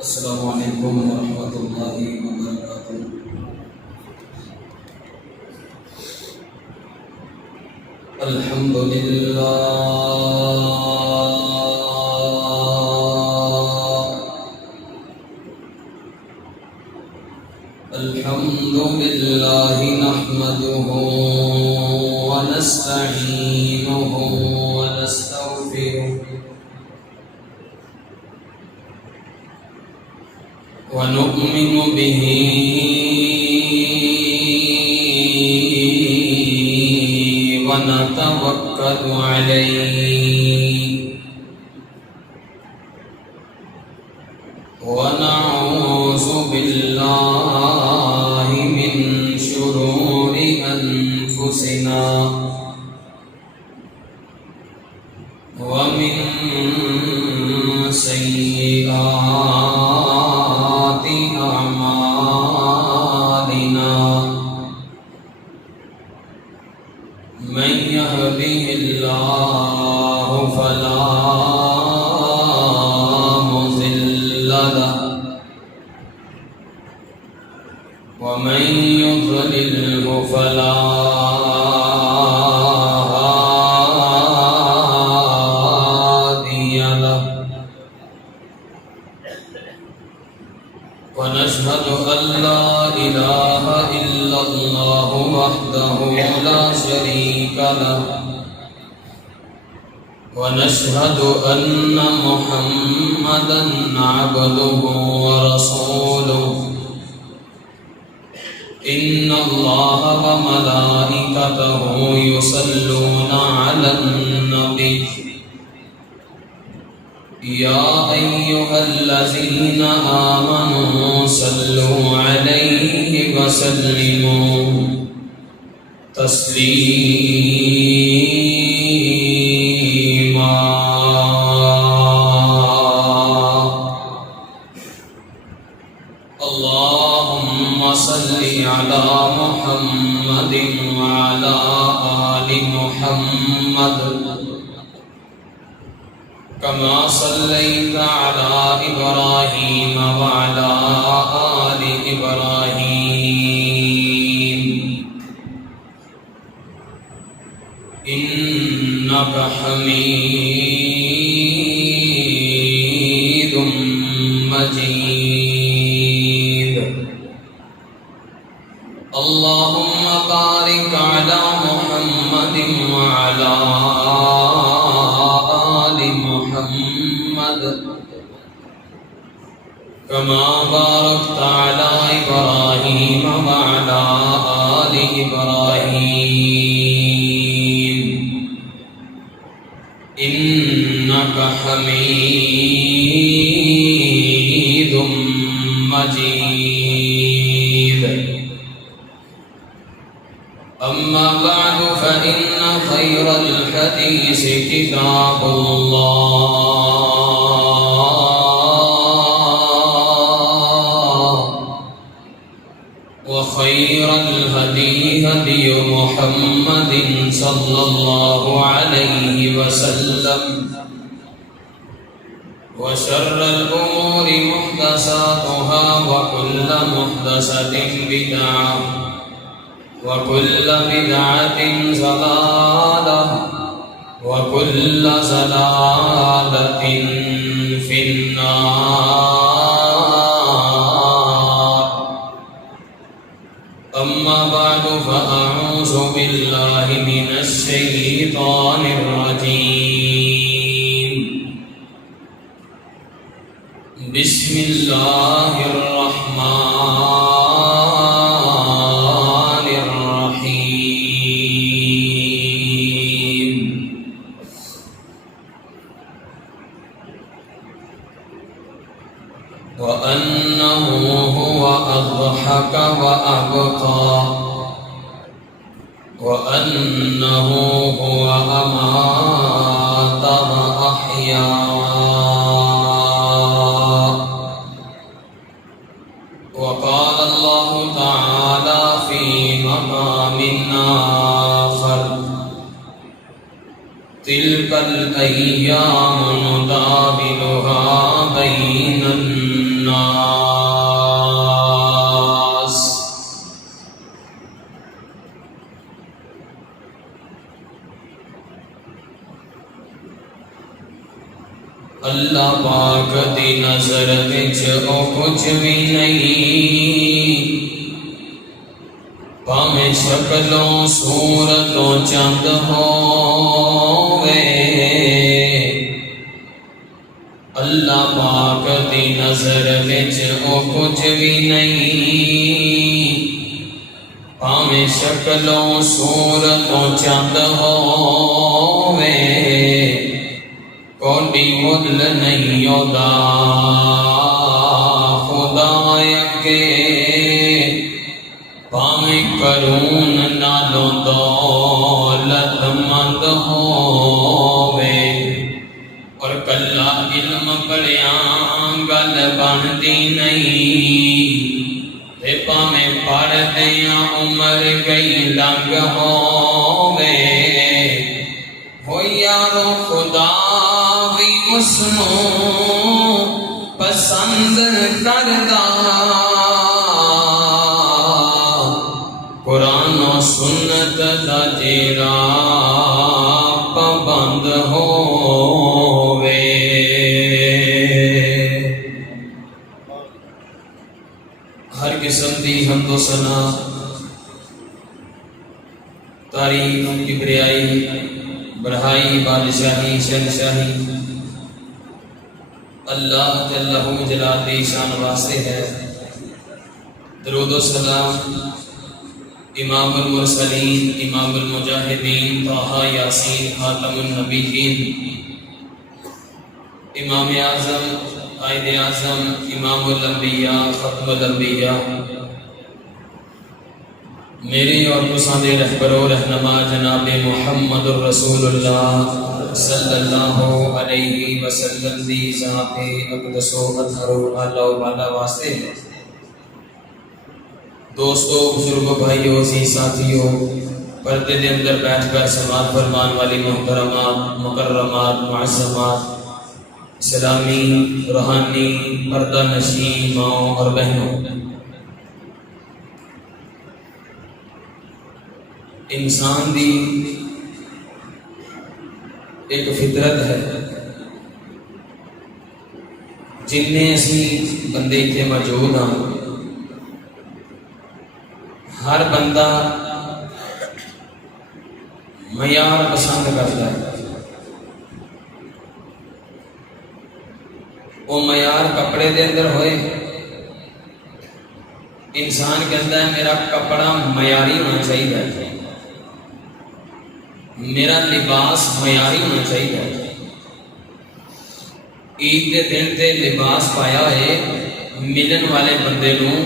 السلام علیکم ورحمۃ اللہ وبرکاتہ۔ الحمد للہ نحمده ونستعینه ونستغفره ونؤمن به ونتوكل عليه ونعوذ بالله من شرور أنفسنا ومن سيئات أعمالنا من يهده الله فلا مضل له ومن يضلله فلا هادي له ونشهد أن لا إله إلا الله وحده لا شريك له ونشهد أن محمدا عبده ورسوله إن الله وملائكته يصلون على النبي يا أيها الذين آمنوا صلوا عليه وسلموا تسليما اللهم صل على محمد وعلى آل محمد كما صليت على إبراهيم وعلى آل إبراهيم إنك حميد مجيد اللهم بارك على محمد وعلى آل محمد كما باركت على إبراهيم وعلى آل إبراهيم إنك حميد مجيد أما بعد فإن خير الحديث كتاب الله وخير الهدي هدي محمد صلى الله عليه وسلم وشر الأمور محدثاتها وكل محدثة بدعة وكل بدعة ضلالة وكل ضلالة في النار أما بعد فأعوذ بالله من الشيطان الرجيم بسم الله الرحمن الرحيم وأنه هو أضحك وأبقى وأنه هو أمات وأحيا وقال الله تعالى في مقام آخر تلك الأيام نداولها بين الناس پاک دی نظر وچ او کچھ بھی نہیں، پاویں شکلوں صورتوں چند ہووے، اللہ پاک دی نظر وچ او کچھ بھی نہیں، پاویں شکلوں صورتوں چند ہووے، کوئی مل نہیں ہوتا خدا اگے، پاویں کرون نالوں دولت مند ہووے، اور کلا علم پڑھیاں گل بنتی نہیں، تے پاویں پڑھدیاں عمر گئی لنگ ہووے، ہو یارو خدا بھی اس نوں پسند کردا، قرآن و سنت دا جیڑا پابند ہووے۔ ہر قسم دی حمد و ثنا، تعریف، کبریائی، بڑھائی، بادشاہی، شہنشاہی اللہ جل جلالہ دی شان واسطے ہے۔ درود و سلام امام المرسلین، امام المجاہدین، طٰہٰ یاسین، خاتم النبیین، امام اعظم، قائد اعظم، امام الانبیاء، ختم الانبیاء، میری اور تساں دے رہبر و رہنما جناب محمد الرسول اللہ صلی اللہ علیہ وسلم دی ذات اقدس و اطہر و اعلیٰ و بالا واسطے، دوستو، بزرگوں، بھائیوں، عزیز ساتھیوں، پردے دے اندر بیٹھ کر سماعت فرمان والی محترمات، مکرمات، معظمات، اسلامی روحانی پردہ نشین ماؤں اور بہنوں، انسان دی ایک فطرت ہے، جننے اسی بندے اتنے موجود ہاں، ہر بندہ معیار پسند کرتا ہے، وہ معیار کپڑے دے اندر ہوئے، انسان کہتا ہے میرا کپڑا معیاری ہونا چاہیے، میرا لباس معیاری ہونا چاہیے، عید کے دن تے لباس پایا ہے، ملن والے بندے نوں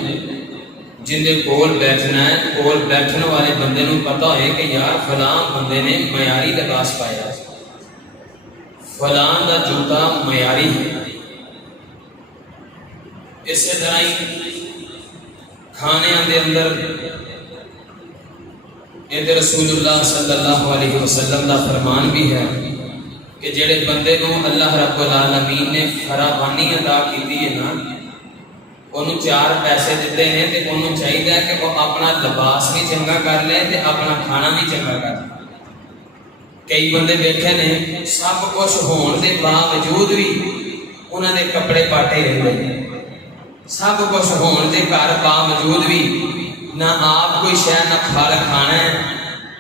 جن دے کول بیٹھنا ہے، کول بیٹھنے والے بندے نوں پتہ ہے کہ یار فلاں بندے نے معیاری لباس پایا، فلاں دا جوتا معیاری ہے۔ اسی طرح ہی کھانے دے اندر یہ رسول اللہ صلی اللہ علیہ وسلم دا فرمان بھی ہے کہ جڑے بندے نوں اللہ رب العالمین نے فراوانی عطا کیتی ہے نا، انہوں 4 پیسے دیتے ہیں، تے انہوں چاہیے کہ وہ اپنا لباس بھی چنگا کر لے تے اپنا کھانا بھی چنگا کر لے۔ کئی بندے دیکھے نے سب کچھ ہون دے باوجود بھی انہوں نے کپڑے پاٹے رہتے ہیں، سب کچھ ہون دے گھر باوجود بھی نہ آپ کوئی شے نہ کھال کھانا ہے،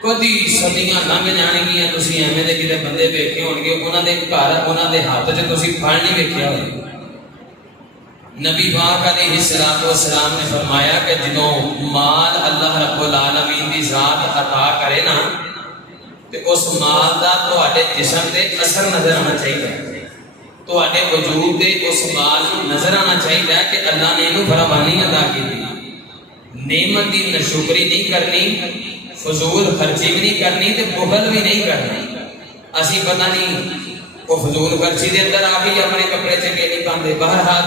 کدی صدیاں لنگ جان گیاں، تسی ایویں دے کتے بندے ویکھے ہون گے انہاں دے گھر انہاں دے ہاتھ 'چ تسی پھل نہیں ویکھیا ہوئے۔ نبی پاک علیہ الصلوۃ والسلام نے فرمایا کہ جدوں مال اللہ رب العالمین دی ذات عطا کرے نا، تے اس مال دا تہاڈے جسم تے اثر نظر آنا چاہیے، تہاڈے وجود تے اس مال نوں نظر آنا چاہیے کہ اللہ نے اینوں فراوانی عطا کیتی، نعمت دی ناشکری نہیں کرنی، فضول خرچی بھی نہیں کرنی تے بخل بھی نہیں کرنا۔ اسی پتہ نہیں وہ فضول خرچی دے اندر آ بھی اپنے کپڑے چنگے نہیں پاندے۔ بہرحال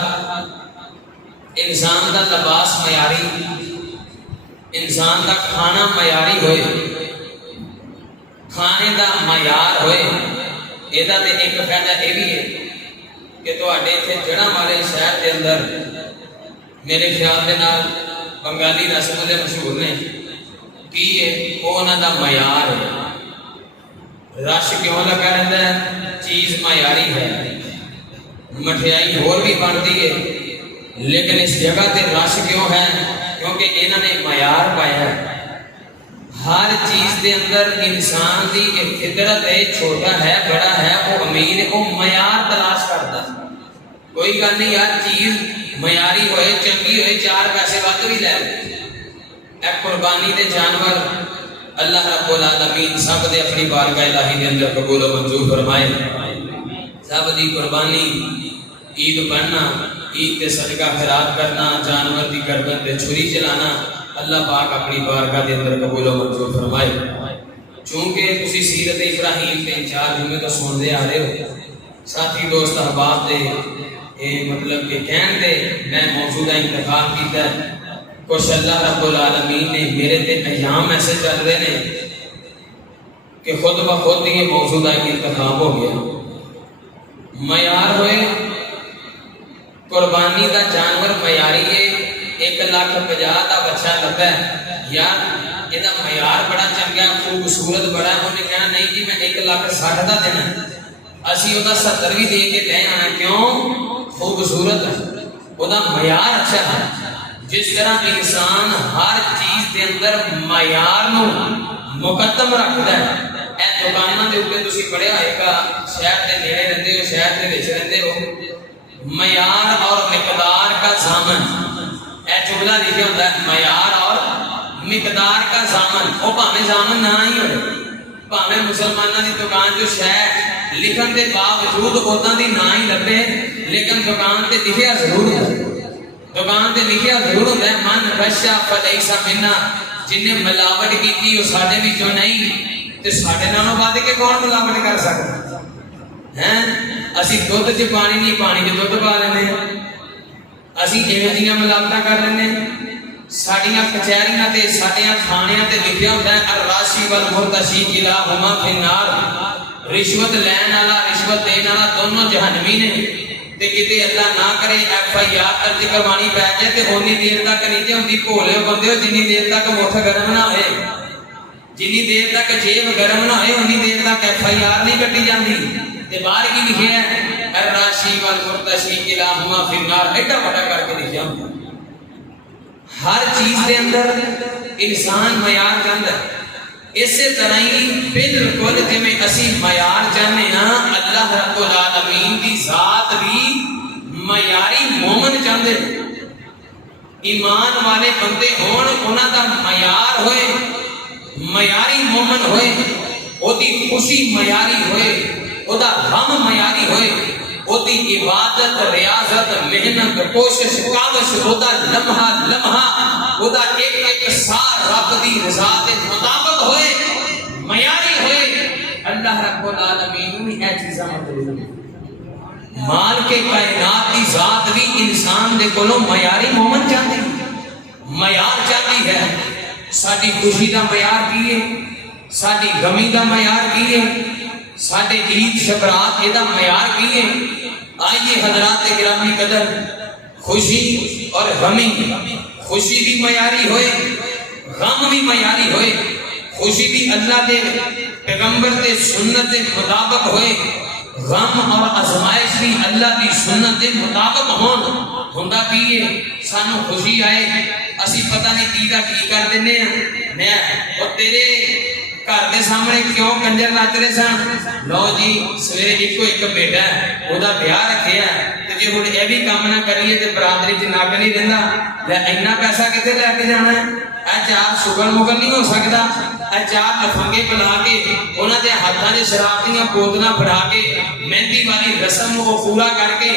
انسان دا لباس معیاری، انسان دا کھانا معیاری ہوئے، کھانے دا معیار ہوئے، یہ ایک فائدہ یہ بھی ہے کہ تواڈے اتنے جڑاں والے شہر کے اندر میرے خیال دے نال بنگالی رسم دے مشہور نے، کی ہے وہ انہاں دا معیار ہے۔ رش کیوں لگا رہتا ہے؟ چیز معیاری ہے، مٹھیائی اور بھی بنتی ہے، لیکن اس جگہ تے رش کیوں ہے؟ کیونکہ انہوں نے معیار پایا ہے۔ ہر چیز دے اندر انسان دی ایک فطرت ہے، چھوٹا ہے بڑا ہے وہ امیر ہے، وہ معیار تلاش کرتا ہے۔ کوئی گل نہیں یار، چیز معیاری ہوئے چنگی ہوئے 4 پیسے ود بھی لے اے قربانی دے جانور اللہ رب العالمین سب دے اپنی بارگاہ الہی دے اندر قبول و منظور فرمائے۔ سب دی قربانی، عید پڑھنا، عید تے صدقہ خیرات کرنا، جانور دی گردن تے چھری چلانا، اللہ پاک اپنی بارگاہ دے اندر قبول و منظور فرمائے۔ چونکہ تسی سیرت ابراہیم تے 4 جمعے تو سنتے آ رہے ہو، ساتھی دوست احباب دے مطلب کہ کہن دے میں موجودہ انتخاب کیتا ہے۔ کچھ اللہ رب العالمین نے میرے تے ایام ایسے چل رہے ہیں کہ خود بخود یہ موجودہ انتخاب ہو گیا۔ معیار ہوئے قربانی دا جانور معیاری ہے، 1,50,000 دا بچہ لگا ہے، یار یہ معیار بڑا چنگا خوبصورت بڑا ہے، انہیں کہنا نہیں جی میں 1,60,000 دا دینا، اسی وہ 70 بھی دے کے لے آنا، کیوں؟ خوبصورت ہے، وہ معیار اچھا ہے۔ جس طرح انسان ہر چیز دے اندر معیار نو مقدم رکھتا ہے۔ اے دکانوں کے اوپر تسی پڑھیا ہوئے گا، شہر کے نیڑے رہتے ہو، شہر کے وچ رہتے ہو، معیار اور مقدار کا ضامن، اے جملہ لکھا ہوتا ہے معیار اور مقدار کا ضامن، وہ بھاویں ضامن نہ ہی ہوئے، بھاویں مسلمانوں کی دکان جو شہر لکھن کے باوجود اوتاں دی نہ ہی لبے، لیکن دکان تے لکھیا ضرور ہے، دکان تے لکھیا ضرور ہوتا ہے من رشا فلیس منا، جن نے ملاوٹ کی وہ ساڈے وچوں نہیں، تے ساڈے نالوں ود کے کون ملاوٹ کر سکتا ہے؟ اسی دودھ چ پانی نہیں، پانی چ دودھ پا لینے، اسی ایویں دیاں ملاوٹاں کر لینے۔ ساڈیاں کچہریاں تے ساڈیاں تھانیاں تے لکھیا ہوتا ہے الراشی والمرتشی کلاہما فی النار، رشوت لین والا رشوت دین والا دونوں جہنمی نے، تے کتے اللہ نہ کرے FIR درج کروانی پی جائے تے اونی دیر تک نہیں تے ہوندی، بھولے بندے ہو جنی دیر تک مٹھ گرم نہ ہوئے، جنی دیر تک جیب گرم نہ ہوئے انی دیر تک FIR نہیں کٹی جاندی۔ تے باہر کی لکھیا ہے الراشی والمرتشی کلاہما فی النار، ایڈا بڑا کر کے لکھیا ہوتا ہے۔ ہر چیز کے اندر انسان معیار چاہتا ہے، اسی طرح ہی بالکل جویں اسی معیار چاہتے ہیں، اللہ رب العالمین کی ذات بھی معیاری مومن چاہتے ہیں۔ ایمان والے بندے ہون، انہاں دا معیار ہوئے، معیاری مومن ہوئے، او دی خوشی معیاری ہوئے، او دا غم معیاری ہوئے، او دی عبادت، ریاضت، محنت، کوشش، کاوش، او دا لمحہ لمحہ، او دا ایک ایک سار رب دی رضا دے مطابق ہوئے، معیاری ہوئے۔ اللہ رب العالمین بھی اے چیزاں مطلوب ہیں۔ مال کے کائنات کی ذات بھی انسان دے کولوں معیاری مومن چاہتی ہے، معیار چاہتی ہے۔ ساڈی خوشی دا معیار کی ہے، ساڈی غمی دا معیار کی ہے، ساڈے عید شبرات یہ دا معیار کی ہے۔ آئیے حضرات گرامی قدر، خوشی اور غمی، خوشی بھی معیاری ہوئے، غم بھی معیاری ہوئے، خوشی بھی اللہ دے پیغمبر دے سنت دے مطابق ہوئے، غم اور آزمائش بھی اللہ دی سنت دے مطابق ہون۔ ہوندا کی ہے سانو خوشی آئے اسی پتہ نہیں کی دا کی کر دینے ہیں، میں وہ تیرے گھر دے سامنے کیوں کنجر نچ رہے سن، لو جی سویرے ایک بیٹا ہے وہ بیاہ رکھے ہے، تو جی ہوں یہ بھی کام نہ کریے تو برادری چ نگ نہیں رہتا، اینا پیسہ کتنے لے کے جانا ہے؟ اے 4 شگل مگل نہیں ہو سکتا، اے 4 لفنگے بلا کے انہوں نے ہاتھوں سے شراب دیا بوتلاں بڑھا کے مہندی والی رسم کو پورا کر کے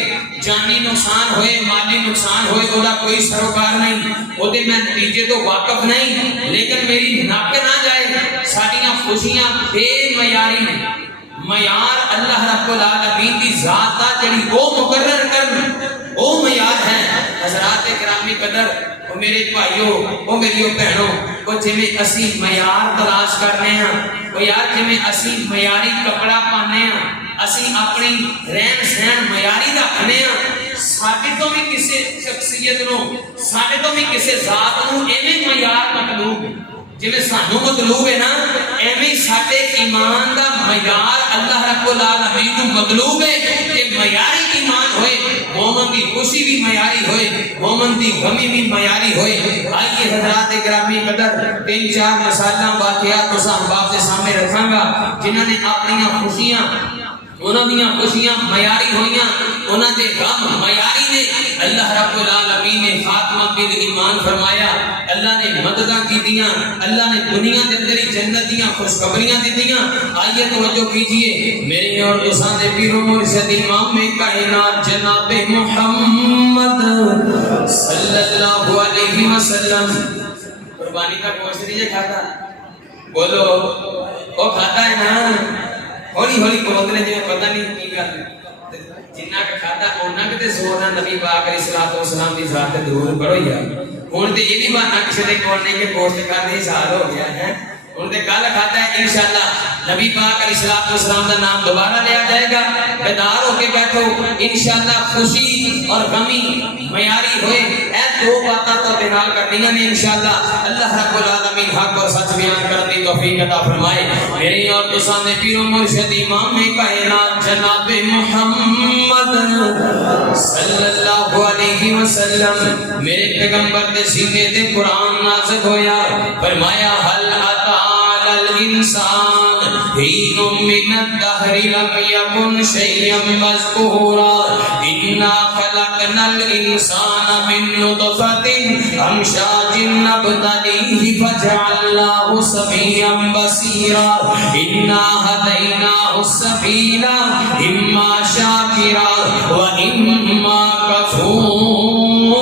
جانی نقصان ہوئے مالی نقصان ہوئے وہ کوئی سروکار نہیں، وہ میں نتیجے تو واقف نہیں، لیکن میری نک نہ جائے۔ ساڈیاں خوشیاں بے معیاری ہیں، معیار اللہ رب العالمین کی ذات دا جڑی وہ مقرر کر وہ معیار ہے۔ حضرات کرام قدر، وہ میرے بھائیوں، وہ میری بہنوں، وہ جویں اسی معیار تلاش کرنے ہیں، وہ یار جویں اسی معیاری کپڑا پانے ہیں، اسی اپنی رہن سہن معیاری رکھنے ہیں، ساڈے تو بھی کسی شخصیت نو، ساڈے تو بھی کسی ذات نو ایویں معیار مطلوب ہے۔ جویں سانو مطلوب ہے نا ایویں ساڈے ایمان دا معیار اللہ رب العالمین کو مطلوب ہے کہ معیاری ایمان ہوئے، مومن دی خوشی بھی معیاری ہوئے، مومن دی غمی بھی معیاری ہوئے۔ آئیے حضرات گرامی قدر 3-4 مثالاں واقعات تو احباب کے سامنے رکھاں گا جنہاں نے اپنی خوشیاں انہاں دیاں خوشیاں معیاری ہوئیاں، انہاں دے غم معیاری نے۔ اللہ رب العالمین نے خاتمہ بال ایمان فرمایا، اللہ نے مدداں کیتیاں، اللہ نے دنیا دے اندر ہی جنت دیاں خوشخبریاں دتیاں۔ آئیے توجہ کیجئے میرے اور تساں دے پیر و مرشد امام کائنات جناب محمد صلی اللہ علیہ وسلم قربانی کا گوشت نہیں کھاتا، بولو وہ کھاتا ہے نا، ہولی ہولی بولتے ہیں جنہیں پتہ نہیں کی کرتے جنہ کا کھاتا اونا کے تے زور نہ نبی پاک علیہ الصلوۃ والسلام دی ذات تے ضرور پڑھو یار۔ ہن تے یہ بھی بات کسی نے کون نہیں کہ گوشت کھاتے ہی سال ہو گیا ہے، ہن تے کل کھاتا ہے انشاءاللہ نبی پاک علیہ الصلوۃ والسلام دا نام دوبارہ لیا جائے گا۔ بیدار ہو کے بیٹھو انشاءاللہ، خوشی اور غمی معیاری ہوئے، اے دو باتاں تو بحال کرنیاں نے انشاءاللہ۔ اللہ رب العالمین حق اور سچ بیان کرنے کی توفیق عطا فرمائے۔ میرے اور تساں دے پیر و مرشد امام کائنات جناب محمد صلی اللہ علیہ وسلم میرے پیغمبر دے سینے تے قرآن نازل ہویا، فرمایا حل اتا علی الانسان حین من الدہر لم یکن شیئا مذکورا انا خلقنا الانسان من نطفۃ امشاج نبتلیہ فجعلناہ سمیعا بصیرا انا ہدیناہ السبیل اما شاکرا و اما کفورا۔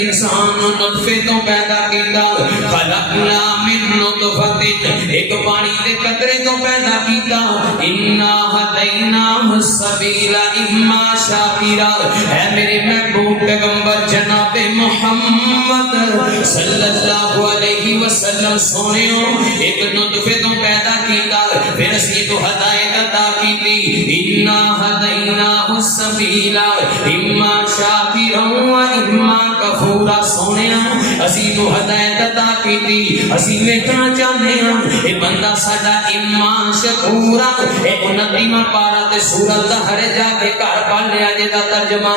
انسان نطفے تو پیدا کیتا، خلقنا من نطفۃ ایک پانی دے قطرے تو پیدا کیتا، انا ہدیناہ السبیل اما شاکرا۔ اے میرے محبوب پیغمبر جناب محمد صلی اللہ علیہ وسلم سونےو ایک نطفے تو پیدا کیتا، پھر اسی تو ہدایت عطا کیتی، انا ہدیناہ السبیل اما شاکرا و اما کفورا۔ سونیا اسی تو ہدایت عطا کیتی، اسی ویکھنا چاہنے ہاں اے بندہ ساڈا اما شکورا۔ اے 29واں پارا تے سورۃ ہر جا کے گھر پڑھ لیا جے دا ترجمہ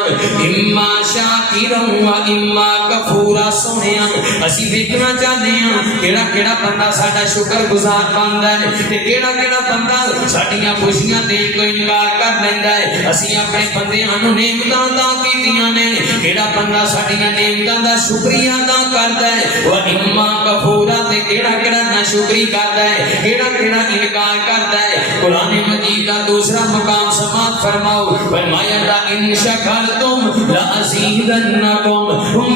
اما شاکرا و اما کفورا۔ سونیا اسی ویکھنا چاہنے ہاں کیڑا کیڑا بندہ ساڈا شکر گزار بندا ہے تے کیڑا کیڑا بندہ ساڈیاں خوشیاں دے کو انکار کر لیندا ہے۔ اسی اپنے بندیاں نوں نعمتاں عطا کیتیاں نے، کیڑا بندہ ساڈیاں نعمتاں دا شکریہ ادا کرتا ہے، وہ اما کفورا تے کیڑا کیڑا ناشکری کرتا ہے، کیڑا کیڑا انکار کرتا ہے۔ قرآن مجید کا دوسرا مقام سماعت فرماؤ، فرمایا لئن شکرتم لأزیدنکم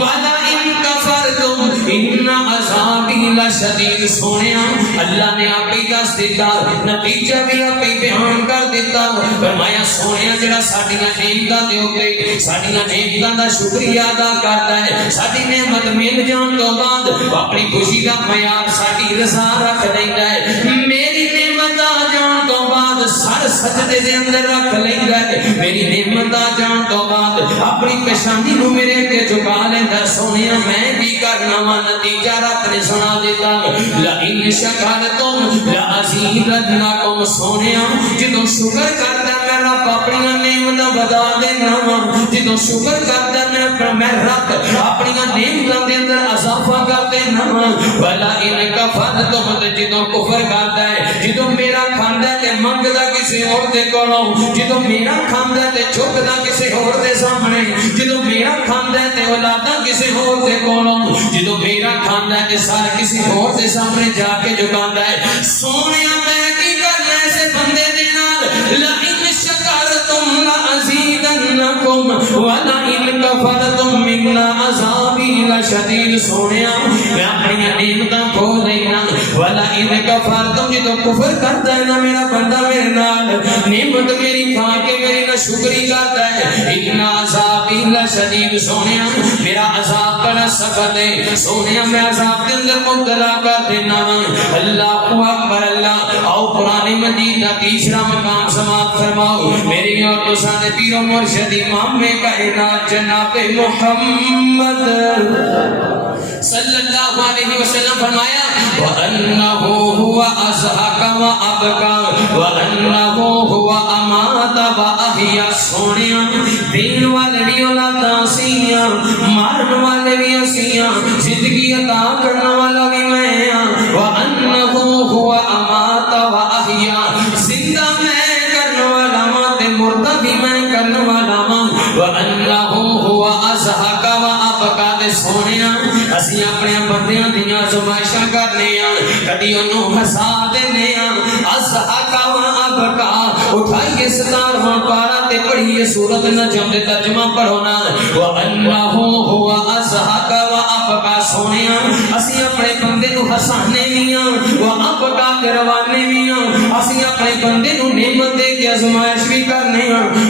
ولئن کفرتم ان عذابی لشدید۔ سونیا اللہ نے آپ ہی دس دیتا، نتیجہ بھی آپ ہی بیان کر دیتا، فرمایا سونیا جڑا ساڈیاں نعمتاں دے اوتے ساڈیاں نعمتاں دا شکریہ ادا کرتا ہے، ساڈی نعمت مل جان تو بعد اپنی خوشی دا معیار ساڈی رضا رکھ لیندا ہے، میری نعمت آ جان تو بعد سر سجدے دے اندر رکھ لیندا ہے، میری نعمت آ جان تو بعد اپنی پیشانی نو میرے اگے جھکا لیندا۔ سونیا میں بھی کرنا وا، نتیجہ رب نے سنا دیتا، لئن شکرتم لأزیدنکم۔ سونیا جدوں شکر کردا میں رب اپنی نعمتاں بتا دینا وا، جدوں شکر کردا میں رب اپنی نعمتاں دے اندر اضافہ کر دینا وا۔ ولئن کفرتم جدوں کفر کردا ہے، جدوں میرا کھاندا ہے تے منگدا کسی اور دے کولوں، جدوں میرا کھاندا ہے تے جھکدا کسی اور دے سامنے، جدوں میرا کھاندا ہے تے اولاداں کسی اور دے کولوں، جدوں میرا کھاندا ہے تے سارے کسی اور دے سامنے جا کے جھکاندا ہے۔ سونیا میں کی کرنا ایسے بندے دے نال، لئن شکرتم لأزیدنکم ولئن کفرتم ان عذابی لشدید۔ سونیا میں اپنی نعمتاں کھو لینا، ولئن کفرتم جدوں کفر کردا ہے نا میرا بندہ میرے نال، نعمت میری کھا کے میری شکری کرتا ہے ان عذابی لشدید سونے میرا عذاب بڑا سخت ہے سونے میں عذاب کے اندر مبتلا کر دینا اللہ اکبر اللہ آؤ قرآن مجید کا تیسرا مقام سماعت فرماؤ میری اور دوستان پیر و مرشد امام کائنات جناب محمد صلی اللہ علیہ وسلم فرمایا وَأَنَّهُ هُوَ أَضْحَكَ وَأَبْكَى وَأَنَّهُ هُوَ أَمَاتَ وَأَحْيَا سونیا دین والے بھی اولاد سیاں مارن والے بھی سیاں زندگی عطا کرنے والا بھی میں وَأَنَّهُ هُوَ أَمَاتَ وَأَحْيَا زندہ میں کرنے والا ماں تے مردہ بھی میں کرنے والا ماں وَأَنَّهُ هُوَ أَضْحَكَ وَأَبْكَى دے سونیا اسی اپنے بندیاں دیاں زمائشاں کرنے کدی انہوں ہسا دینے اضحکا و ابکا اٹھائیے 17واں پارہ تے پڑھیے سورۃ نجم دے ترجمہ پڑھونا وَأَنَّهُ هُوَ أَضْحَكَ وَأَبْكَى سونیا اسی اپنے بندے نو ہسانے میاں وَأَبْكَى تے روانے میاں اسی اپنے بندے نو نعمت دے کے آزمائش بھی کرنے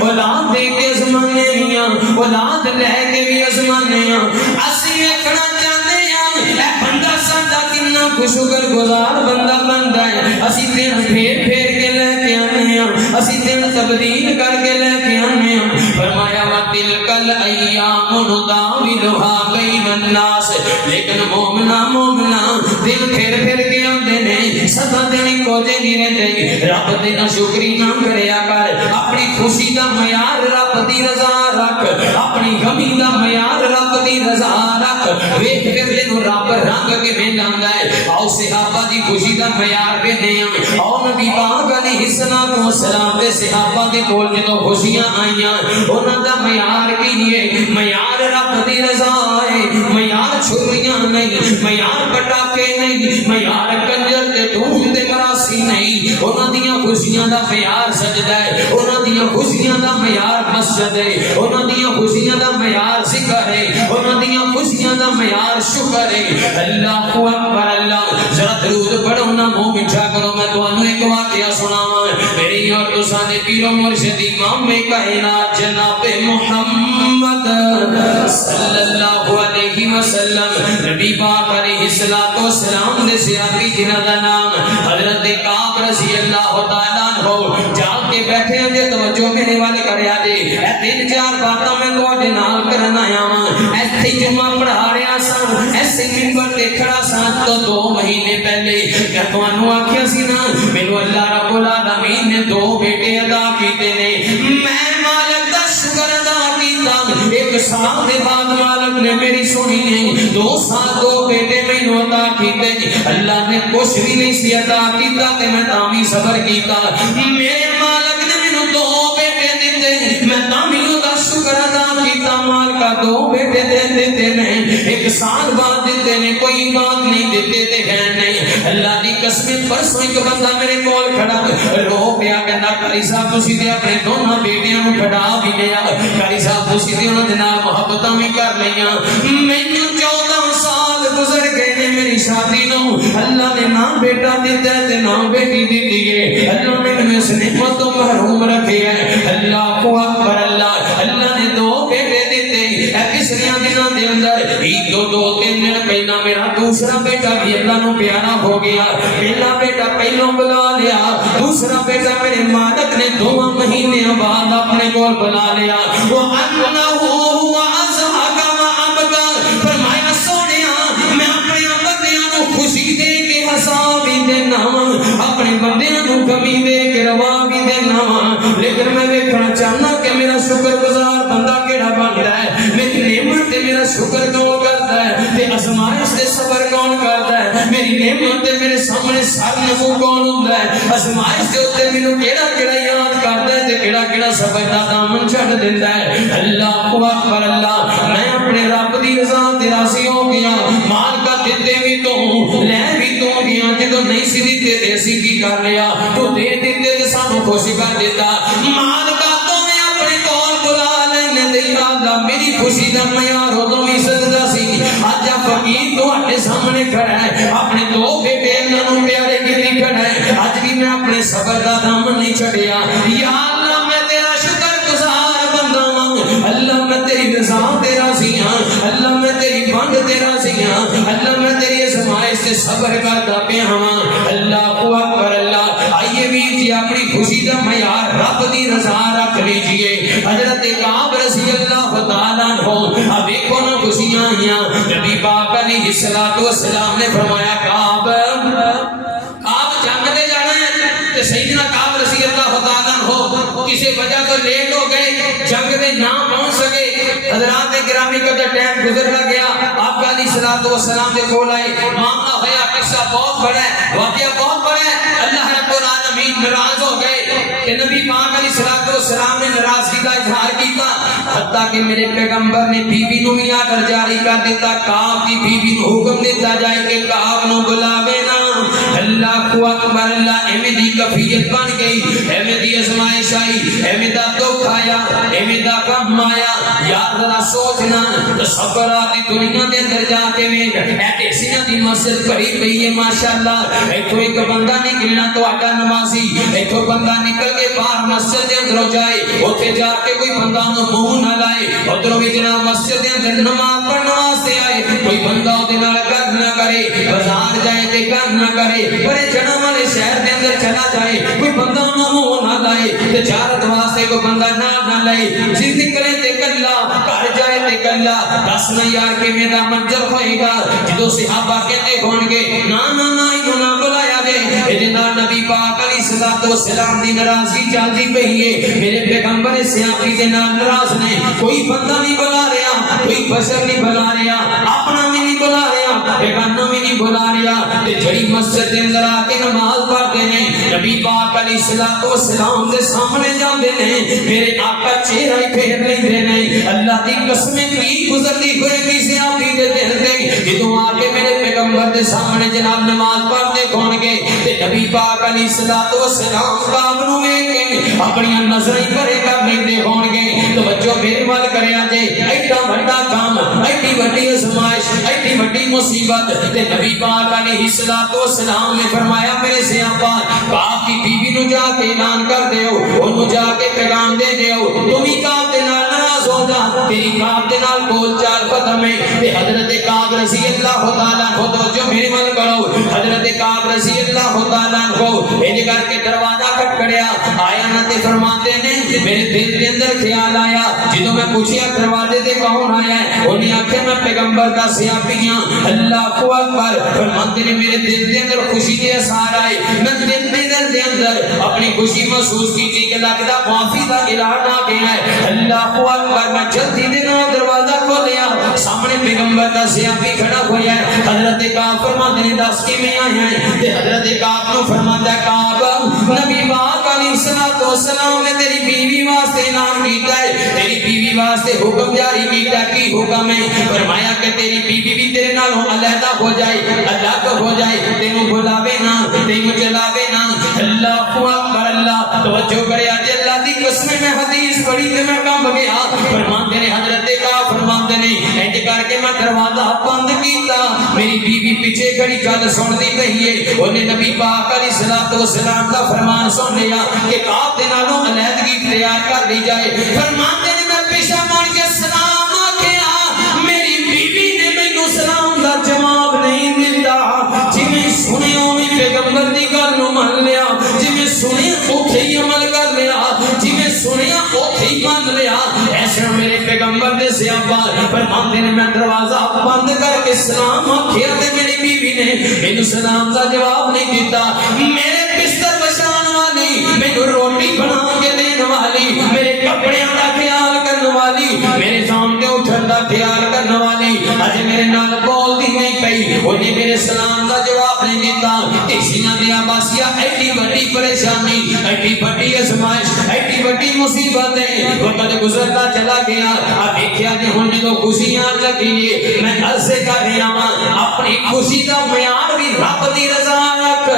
اولاد دے کے آزمانے میاں اولاد لے کے بھی آزمانے اسی ویکھنا چاہتے اے بندہ ساڈا کتنا شکر گزار بندہ بندا ہے اسی دن پھیر پھیر کے لے کے آنے اسی دن تبدیل کر کے لے کے آنے فرمایا وَتِلْكَ الْأَيَّامُ نُدَاوِلُهَا بَيْنَ النَّاسِ لیکن مومنا دن پھیر پھیر کے آندے نے سدا دن کوجے نہیں رہندے رب دے نا شکری نہ کریا کر اپنی خوشی دا معیار رب دی رضا رکھ اپنی غمی دا معیار رب دی رضا رکھ ویکھ پھر نو رب رنگ کے میں لاندا ہے آؤ صحابہ دی خوشی دا معیار ویکھنے ہاں آؤ نبی پاک علیہ الصلوۃ والسلام دے صحابہ دے کول جدوں خوشیاں آئیاں انہاں دا معیار کی ہے معیار رب دی رضا ہے معیار چھریاں نہیں معیار پٹاکے نہیں معیار کنجر تے دھوم تے مراسی نہیں انہاں دیاں خوشیاں دا معیار سجدہ ہے انہاں دیاں خوشیاں دا معیار مسجد ہے انہاں دیاں خوشیاں دا معیار ذکر ہے انہاں دیاں خوشیاں دا معیار شکر ہے اللہ اکبر اللہ ذرا درود پڑھو نا منہ میٹھا کرو میں تانوں ایک واقعہ سناواں میری اور تساں دے پیر و مرشد امام کائنات جناب محمد صلی اللہ علیہ وسلم نبی پاک علیہ الصلوۃ والسلام دے صحابی جنہاں دا نام حضرت کعب رضی اللہ تعالی عنہ جا کے بیٹھے ہیں جے توجہ میرے والے کریا جے اے تین چار باتاں میں تواڈے نال کرنا آیا ہاں ایتھے جمعہ پڑھا رہا سا ایسے منبر تے کھڑا سا تو 2 مہینے پہلے کہ تانوں آکھیا سی نا مینوں اللہ رب العالمین نے 2 بیٹے عطا کیتے نے میں مالک دا شکر ادا کیتا 1 سال دے بعد مالک نے میری سنی نہیں 2 سال 2 بیٹے مینوں عطا کیتے اللہ نے کچھ بھی نہیں سی عطا کیتا تے میں تاں صبر کیتا میرے مالک نے مینوں 2 بیٹے دتے میں تاں دا شکر ادا کیتا مال کا 2 بیٹے دے دیتے نے 1 سال بعد دیتے نے کوئی بات نہیں دیتے تے ہے نہیں اللہ دی قسم پرسوں ایک بندہ میرے کول کھڑا رو پیا کہندا قاری صاحب تسی تے اپنے دونوں بیٹیاں نوں کھڑا بھی لیا قاری صاحب تسی تے انہاں دے نال محبتاں بھی کر لیاں مینوں 14 سال گزر گئے نے میری شادی نوں اللہ نے نہ بیٹا دتا تے نہ بیٹی دتی ہے اللہ نے مینوں اس نعمت تو محروم رکھیا ہے اللہ اکبر اللہ اللہ نے 2 بیٹے دیتے تیسریاں دنوں دے اندر عید 2-3 دن پہلا میرا دوسرا بیٹا بھی اللہ نو پیارا ہو گیا پہلا بیٹا پہلوں بلا لیا دوسرا بیٹا میرے مالک نے 2 مہینے بعد اپنے کول بلا لیا وہ انہو ہوا ازحق و ابکا فرمایا سونیا میں اپنے بندیاں نو خوشی دے کے ہسا بھی دینا اپنے بندیاں نو غمی دے کے روا بھی دینا لیکن میں دیکھنا چاہنا کہ میرا شکر گزار بندہ کیڑا بندا ہے میری نعمت تے میرا شکر کون کرتا ہے تے آزمائش تے صبر کون کرتا ہے میری نعمت تے میرے سامنے سر نمو کون ہوندا ہے آزمائش دے اوتے مینوں کیڑا کیڑا یاد کردا ہے تے کیڑا کیڑا صبر دا دامن چھڈ دیندا ہے اللہ اکبر اللہ میں اپنے رب دی رضا تے راضی ہو گیا مال کا دیتے بھی تو لے بھی تو گیا جدوں نہیں سی دیتے تے اسی کی کر لیا تو دے دیتے تے سانو خوش کر دیتا مال کا تو میں اپنے کول بلا لینے تے اللہ میری خوشی دا معیار اودوں ہی سجدہ سی اج فقیر تواڈے سامنے کھڑا ہے اپنے 2 بیٹے انہاں نوں پیارے کیتی کھڑا ہے اج بھی میں اپنے صبر دا دامن نہیں چھڈیا یا اللہ میں تیرا شکر واسطے صبر کرتا پیا ہاں اللہ اکبر اللہ آئیے ویر جی اپنی خوشی دا معیار رب دی رضا رکھ لیجئے حضرت کعب رضی اللہ تعالیٰ عنہ اب ایکو نا خوشیاں آئیاں نبی پاک علیہ السلام نے فرمایا کعب جنگ دے جانا ہے تو سیدنا کعب رضی اللہ تعالیٰ عنہ کسی وجہ تو لیٹ ہو گئے جنگ دے نہ پہنچ سکے حضرات گرامی کا ٹائم گزر گیا آپ کا علیہ السلام دے کول آئے معاملہ ہوا قصہ بہت بڑا ہے واقعہ بہت بڑا ہے اللہ رب العالمین ناراض ہو گئے کہ نبی پاک علیہ السلام نے ناراضگی کا اظہار کیتا حتیٰ کہ میرے پیغمبر نے بیوی نو بھی آرڈر جاری کر دیتا کعب کی بیوی نو حکم دیتا جائے کہ کعب نو بلاوے نا اللہ اکبر اللہ ایویں دی کفیت بن گئی ایویں دی ازمائش آئی ایویں دا دکھ آیا ایویں دا غم آیا یار ذرا سوچنا تصورات دنیا دے اندر جا کے ویکھ اے سینہ دی مسجد بھری پئی ہے ماشاءاللہ ایتھوں ایک بندہ نکلنا تہاڈا نمازی ایتھوں بندہ نکل کے باہر مسجد دے اندر جائے اوتھے جا کے کوئی بندہ نو منہ نہ لائے ادھروں بھی جناب مسجد دے اندر نماز پڑھنے واسطے آئے کوئی بندہ اودے نال گل نہ کرے بازار جائے تے گل نہ کرے پر جنم والے شہر دے اندر چلا جائے کوئی بندہ نو منہ نہ لائے تجارت واسطے کوئی بندہ نہ لائے جس نکلے تے کلا گھر جائے تے کلا دس نہ یار کہ میرا منظر ہوئے گا جدو صحابہ کہتے ہون گے نا انہوں نہ بلایا دے اے نال نبی پاک علیہ السلام دی ناراضگی چلدی پئی ہے میرے پیغمبر سیاقی دے نال ناراض نے کوئی بندہ نہیں بلا رہا کوئی بشر نہیں بلا رہا اپنا بھی نہیں بلا رہا بیگانہ بھی نہیں بلا رہا تے جڑی مسجد دے اندر آ کے نماز پڑھتے ہیں نبی پاک علیہ السلام دے سامنے جاندے نے میرے آقا چہرہ ہی پھیر لیندے نے اللہ دی قسم کی گزرتی ہوئے بھی سیاقی دے دل تے جدوں آ کے میرے پیغمبر دے سامنے جناب نماز پڑھتے کون گے تے نبی پاک علیہ السلام کعب نو ویکھ کے اپنی نظریں پرے کر لیندے ہون گے توجہ میرے ول کریا جے ایڈا بڑا کام ایڈی بڑی ازمائش ایڈی بڑی مصیبت تے نبی پاک علیہ السلام نے فرمایا میرے سیاپا کعب کی بیوی نو جا کے اعلان کر دیو اونوں جا کے پیغام دے دیو تو بھی کعب دے نال ناراض ہو جا تیری کعب دے نال بول چال ختم ہے تے حضرت کعب رضی اللہ تعالی عنہ توجہ میرے ول کرو حضرت کعب رضی اللہ تعالی عنہ اے کر کے دروازہ کھٹکڑیا آیا نہ تے فرماتے نے میرے دل کے اندر خیال آیا جدوں میں پوچھیا دروازے تے کون آیا ہے انہیں آکھیا میں پیغمبر دا سیاپی ہاں اللہ اکبر فرماتے نے میرے دل کے اندر خوشی دے اثار آئے میں دل دے اندر اپنی خوشی محسوس کی کہ لگدا معافی دا اعلان آ گیا ہے اللہ اکبر میں جلدی دے نال دروازہ کھولیا سامنے پیغمبر دا سیاپی کھڑا ہویا ہے حضرت کعب فرماتے نے دس کیویں آیا ہے تے حضرت کعب نو فرماتا ہے کعب نبی پاک علیہ السلام نے تیری بیوی واسطے اعلان کیتا ہے تیری بیوی واسطے حکم جاری کیتا ہے کی حکم ہے فرمایا کہ تیری بیوی بھی تیرے نالوں علیحدہ ہو جائے الگ ہو جائے تینوں بلاوے نا تینوں چلاوے نا اللہ اکبر اللہ توجہ کرے اج اللہ دی قسم میں حدیث پڑھی تے میں کم گیا فرماتے نے حضرت کا فرماتے نے انج کر کے میں دروازہ بند کیتا میری بیوی پیچھے کھڑی گل سنتی پئی ہے اونے نبی پاک علیہ السلام دا فرمان سن لیا کہ کعب دے نالوں علیحدگی اختیار کر دی جائے فرماتے نے میں پیچھے مڑ کے سلام آکھیا میری بیوی نے مینوں سلام دا جواب نہیں دتا جویں سنیا اوویں پیغمبر دی گل نو من لیا جویں سنیا اوتھے ہی عمل کر لیا جویں سنیا اوتھے ہی مان لیا ایسا میرے پیغمبر دے سیابا فرماندے نے میں دروازہ بند کر کے سلام آکھیا تے میری بیوی نے مینوں سلام دا جواب نہیں دیتا میرے بستر بچھان والی مینوں روٹی بنا کے دین والی میرے کپڑیاں دا خیال کرن والی میرے سامنے اٹھن دا خیال کرن والی اج میرے نال بول دی نہیں پئی اونے میرے سلام دا جواب نہیں دیتا کسیاں دی آباسیا ایڈی بڑی پریشانی ایڈی بڑی ازمائش ایڈی بڑی مصیبت ہے وقت گزرتا چلا گیا اب دیکھیا جے ہن جو خوشیاں لگی میں عرض کر رہا ہاں اپنی خوشی دا معیار بھی رب دی رضا رکھ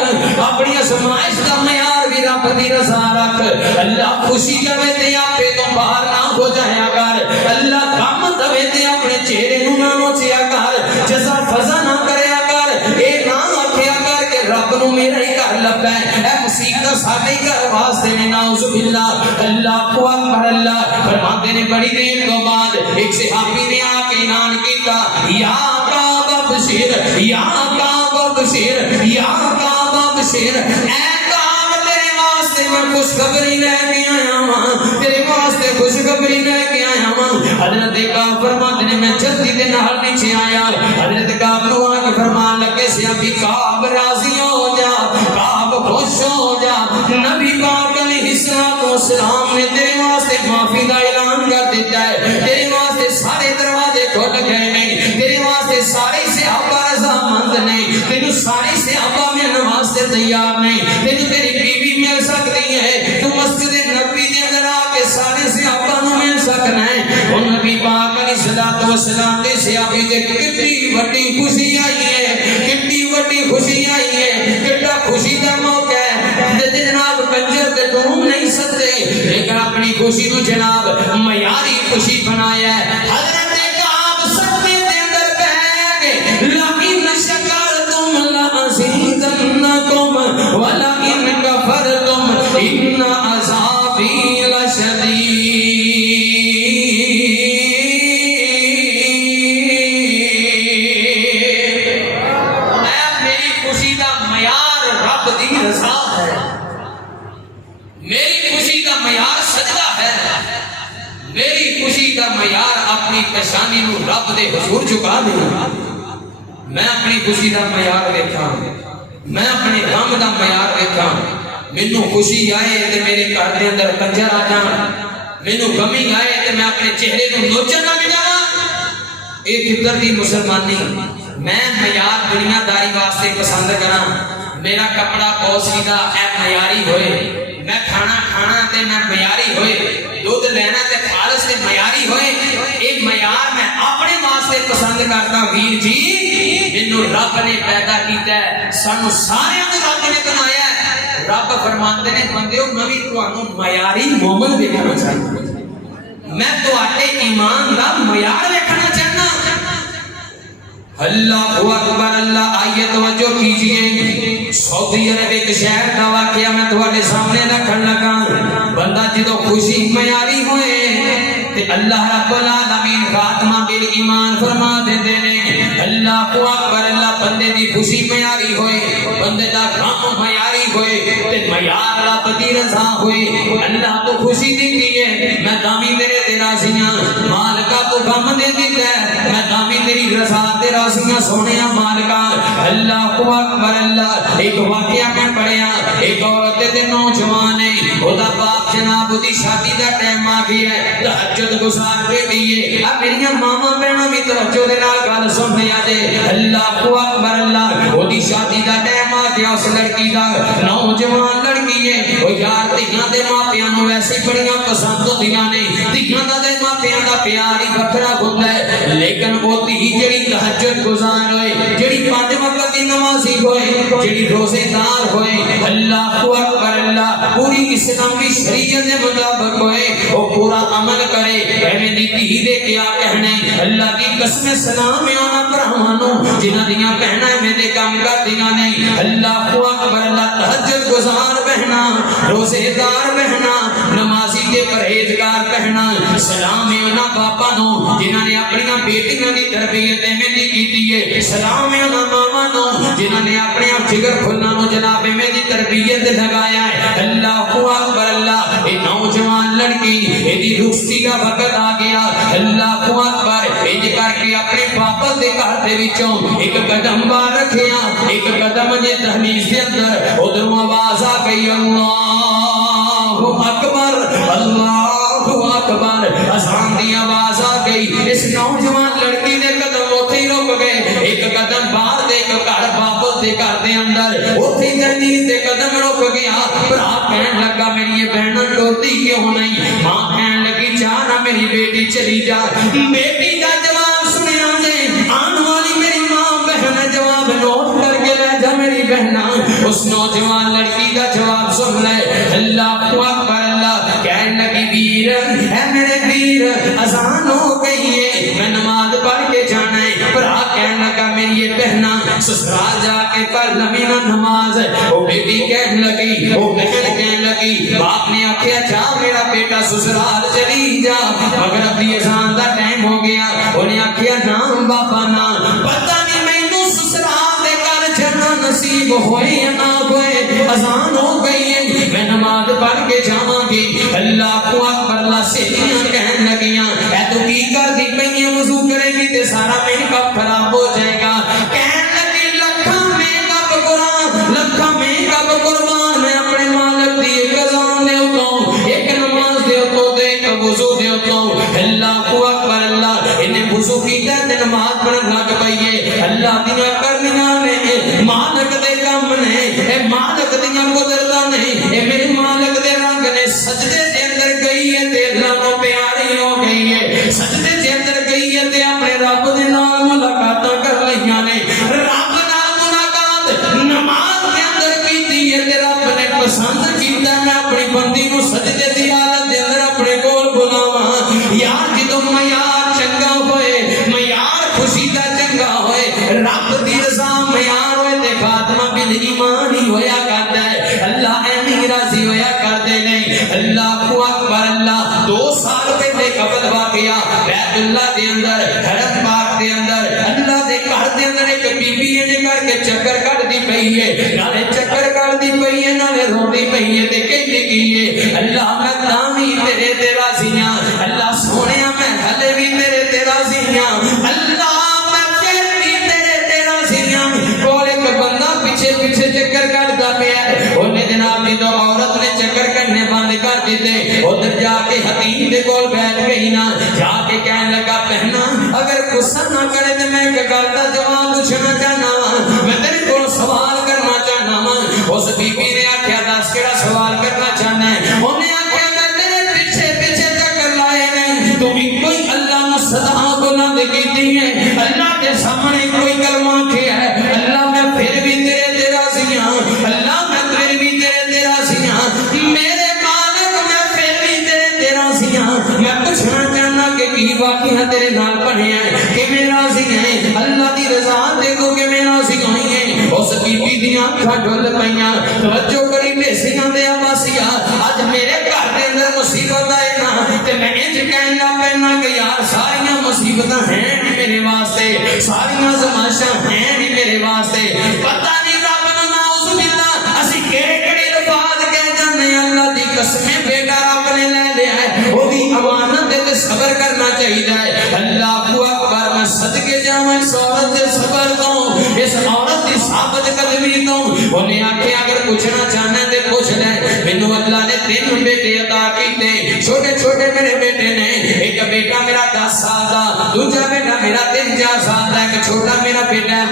اپنی ازمائش دا معیار بھی رب دی رضا رکھ اللہ خوشی دے تے آپے تو باہر نہ ہو جایا کر اللہ غم دے تے اپنے چہرے نو نہ نوچیا کر جزا فضا نہ کریا کر اے نہ آکھیا کر کہ رب نو میرا ہی گھر لبا ہے اے مصیبت ساڈے گھر واسطے نے نعوذ باللہ اللہ اکبر اللہ فرماتے نے بڑی دیر تو بعد ایک صحابی نے آ کے اعلان کیتا یا کعب بشیر یا کعب ابشر، اے کعب تیرے واسطے میں خوشخبری لے کے آیا ہوں، تیرے واسطے خوشخبری لے کے آیا ہوں۔ حضرت کعب فرماتے نے میں جلدی دے نال نیچے آیا، حضرت کعب نو آ کے فرمان لگے سی ابھی کعب راضی ہو جا، کعب خوش ہو جا، نبی پاک علیہ السلام نے تیرے واسطے معافی دا اعلان کر دیتا ہے، تیرے واسطے سارے دروازے کھل گئے نہیں، تیرے واسطے سارے صحابہ رضامند نہیں، تینوں سارے صحابہ ملنے واسطے تیار نہیں، تینوں تیری بیوی مل سکتی ہے، تو مسجد نبی دے اندر آ کے سارے صحابہ نو مل سکنا ہے۔ اور نبی پاک علیہ السلام دے صحابی دے کتنی بڑی خوشی آئی ہے، کتنی بڑی خوشی آئی ہے، کتنا خوشی دا موقع ہے، جناب کنجر تے ڈوم نہیں سکتے، لیکن اپنی خوشی کو جناب معیاری خوشی بنایا ہے۔ حضرت کعب صدمے دے اندر کہہ گے لئن شکرتم لأزیدنکم ولئن کفرتم ان عذابی لشدید۔ میری خوشی دا معیار رب دی رضا ہے، میری خوشی کا معیار سجدہ ہے، میری خوشی کا معیار اپنی پیشانی نو رب دے حضور جھکا دینا۔ میں اپنی خوشی کا معیار دیکھا، میں اپنے غم دا معیار دیکھا، مینوں خوشی آئے تے میرے گھر دے اندر کنجر آ جان، مینوں غمی آئے تے میں اپنے چہرے نو نوچن لگ جاواں، اے کدھر دی مسلمانی۔ میں معیار دنیا داری واسطے پسند کراں، میرا کپڑا پوسیدہ اے معیاری ہوئے، میں کھانا تے میں معیاری ہوئے، دودھ لینا تے خالص تے معیاری ہوئے، ایک معیار میں اپنے واسطے پسند کرتا۔ ویر جی مینوں رب نے پیدا کیتا ہے، سانو سارے رب نے بنایا ہے، رب فرماندے نے بندیو میں بھی تانوں معیاری مومن دیکھنا چاہتا، میں تواڈے ایمان دا معیار دیکھنا چاہنا۔ اللہ اکبر، اللہ آئیے توجہ کیجئے۔ سعودی عرب ایک شہر کا واقعہ میں تھوڑے سامنے رکھن لگا۔ بندہ جدو خوشی معیاری ہوئے تے اللہ رب العالمین خاتمہ بال ایمان فرما دیندے نے۔ اللہ اکبر، اللہ بندے دی خوشی معیاری ہوئے، بندے دا غم معیاری ہوئے تے معیار رب دی رضا ہوئے۔ اللہ تو خوشی دیتی ہے، میں دامی تیرے تے راضی ہاں، مالکا تو غم دے دیتا ہے، میں دامی تیری رضا تے راضیاں سونیا مالکا۔ اللہ اکبر، اللہ ایک واقعہ میں پڑھیا، ایک عورت تے نوجوان ہے، خدا باپ جناب دی شادی دا ٹائم آ گیا ہے، تہجد گزار کے دیے۔ اب میری ماما بہنوں بھی توجہ دے نال گل سن لیا جے۔ اللہ اکبر، اللہ او دی شادی دا ٹائم آ گیا، اس لڑکی دا نوجوان لڑکی ہے، او یار تیاں دے ماپیاں نو ویسے بڑیاں پسند ہوندیاں نے، تیاں دا دے ماپیاں دا پیار ہی وکھرا ہوندا ہے، لیکن او تی جڑی تہجد گزار ہوئے، جڑی 5 وقت دی نمازی ہوئے، جڑی روزے دار ہوئے، اللہ اکبر، اللہ پوری اسلامی شریعت دے مطابق ہوئے، او پورا عمل کرے، ایویں دی تھی دے کیا کہنے۔ اللہ دی قسم سلام ہے انہاں بھراواں نو جنہاں دیاں بہناں ایویں دے کام کردیاں نے۔ اللہ اکبر، اللہ تہجد گزار بہنا، روزے دار بہنا، نمازی تے پرہیزگار بہنا، سلام ہے انہاں باپاں نو جنہاں نے اپنی بیٹیاں دی تربیت ایویں دی کیتی ہے، سلام ہے انہاں ماواں نو جنہاں نے اپنے جگر کھلنا نو جناب ایویں دی تربیت لگایا ہے۔ اللہ اکبر، اللہ اے نوجوان لڑکی ایدی رخصتی کا وقت آ گیا۔ اللہ اکبر، انج کر کے اپنے پاپا دے گھر دے وچوں ایک قدم باہر رکھیا، ایک قدم جے دہلیز دے اندر ادھروں آواز آ گئی، اللہ اکبر، اللہ اکبر، اذان دی آواز آ گئی۔ اس نوجوان لڑکی دے قدم اوتھے ہی رک گئے، ایک قدم باہر دے ایک گھر واپس دے گھر دے اندر اوتھے دہلیز دے قدم رک گیا۔ بھرا کہن لگا میری یہ بہن ٹوٹی کیوں نہیں؟ ماں کہن لگی جانا میری بیٹی چلی جا۔ بیٹی دا جواب سنیا نے آن والی میری ماں بہن جواب نوٹ کر کے لے جا میری بہنا۔ اس نوجوان لڑکی دا جواب سن لے۔ اللہ اکبر، اللہ کہن لگی ویر اے میرے ویر اذان ہو گئی ہے، میں نماز پڑھ کے جانا ہے۔ بھرا کہن لگا میری یہ بہنا سسرال جا کے پڑھ لمی نا نماز۔ وہ بیٹی کہن لگی، وہ بہن کہن لگی، باپ نے آکھیا جا میرا بیٹا سسرال چلی جا، مگر ابھی اذان دا ٹائم ہو گیا۔ انہیں آکھیا نا بابا نا، پتہ نہیں مینوں سسرال دے گھر جانا نصیب نصیب ہوئے یا نہ ہوئے اذان ہو گئی ہے میں نماز پڑھ کے جاواں گی اللہ کو اکبر اللہ سہیلیاں کہن لگیاں اے تو کی کر دی پئی ہے وضو کرے گی تے سارا میک اپ خراب ہو جائے گا کہن لگی لکھاں میک اپ قرآن لکھاں میک اپ قربان میں اپنے مالک دی ایک اذان دے اتوں ایک نماز دے اتوں دے ایک وضو دے اتوں اللہ کو اکبر اللہ انہیں وضو کیتا تے نماز پڑھن لگ پئی ہے اللہ دیاں کرنیاں نے مالک دے کم نے اے مالک دیاں قدرتاں نے اے میرے مالک دے رنگ نے سجدے دے اندر گئی ہے تے اللہ نو پیاری ہو گئی ہے سجدے دے اندر گئی ہے تے اپنے رب دے نال ملاقاتاں کر لیاں نے رب نال ملاقات نماز دے اندر کیتی ہے تے رب نے پسند کیتا میں اپنی بندی نو سجدے دی حالت دے اندر اپنے کول بلاواں یار جدوں معیار چنگا ہوئے معیار خوشی دا چنگا ہوئے رب دی رضا معیار ہوئے تے خاتمہ بل ایمان ہی ہویا کرتا ہے اللہ ایویں راضی ہویا کرتے نہیں اللہ کو اکبر اللہ 2 سال پہلے قبل واقعہ بیت اللہ دے اندر حرم پاک دے اندر اللہ دے گھر دے اندر ایک بی بی نے کر کے چکر کٹ دی پئی ہے نالے چکر کٹ دی پئی ہے نالے روندی پئی ہے تے کہندی کی ہے اللہ میں تاں وی تیرے تے راضی ہاں اللہ سونیا میں ہلے وی تیرے تے راضی ہاں اللہ پیچھے چکر کرتا پیا انہیں جناب کی تو عورت نے چکر کرنے بند کر دیتے ادھر جا کے حکیم دے کول بیٹھ گئی نا جا کے کہنے لگا پہنا اگر غصہ نہ کرے تو میں ایک گل دا جواب پوچھنا چاہنا میں تیرے کول سوال کرنا چاہنا اس بی بی نے آخیا دس کیڑا سوال کرنا چاہنا ہے انہیں آخیا میں تیرے پیچھے چکر لائے نہیں تو بھی کوئی اللہ نے صدا بلند کی ہے اللہ کے سامنے کوئی کلمہ کیا ہے اللہ میں پھر بھی تیرے اللہ میں پھر بھی تیرے راضی ہاں میرے مالک میں پھر بھی تیرے راضی ہاں میں پوچھنا چاہنا کہ کی واقعہ تیرے نال بنیا ہے کہ میں راضی ہیں اللہ دی رضا دیکھو کہ میں راضی ہوئی ہیں اس بی بی دیاں اکھاں ڈھل پئیاں توجہ کری بیسیاں دے آباسیاں اج میرے گھر دے اندر مصیبت آئے نا تے میں انج کہنا پہنا کہ یار ساریاں مصیبتاں ہیں نہیں میرے واسطے ساریاں زماشاں ہیں نہیں میرے واسطے پتہ نہیں اللہ دی قسمیں بیٹا رب نے لے لیا ہے وہ دی امانت تے صبر کرنا چاہیے اللہ کو اکبر میں صدقے جاواں اس عورت دے صبر تو اس عورت دی ثابت قدمی تو انہیں آکھیا اگر پوچھنا چاہنا تے پوچھ لے مینوں اللہ نے 3 بیٹے عطا کیتے چھوٹے چھوٹے میرے بیٹے نے ایک بیٹا میرا 10 سال دا دوسرا بیٹا میرا 3-4 سال دا ایک چھوٹا میرا بیٹا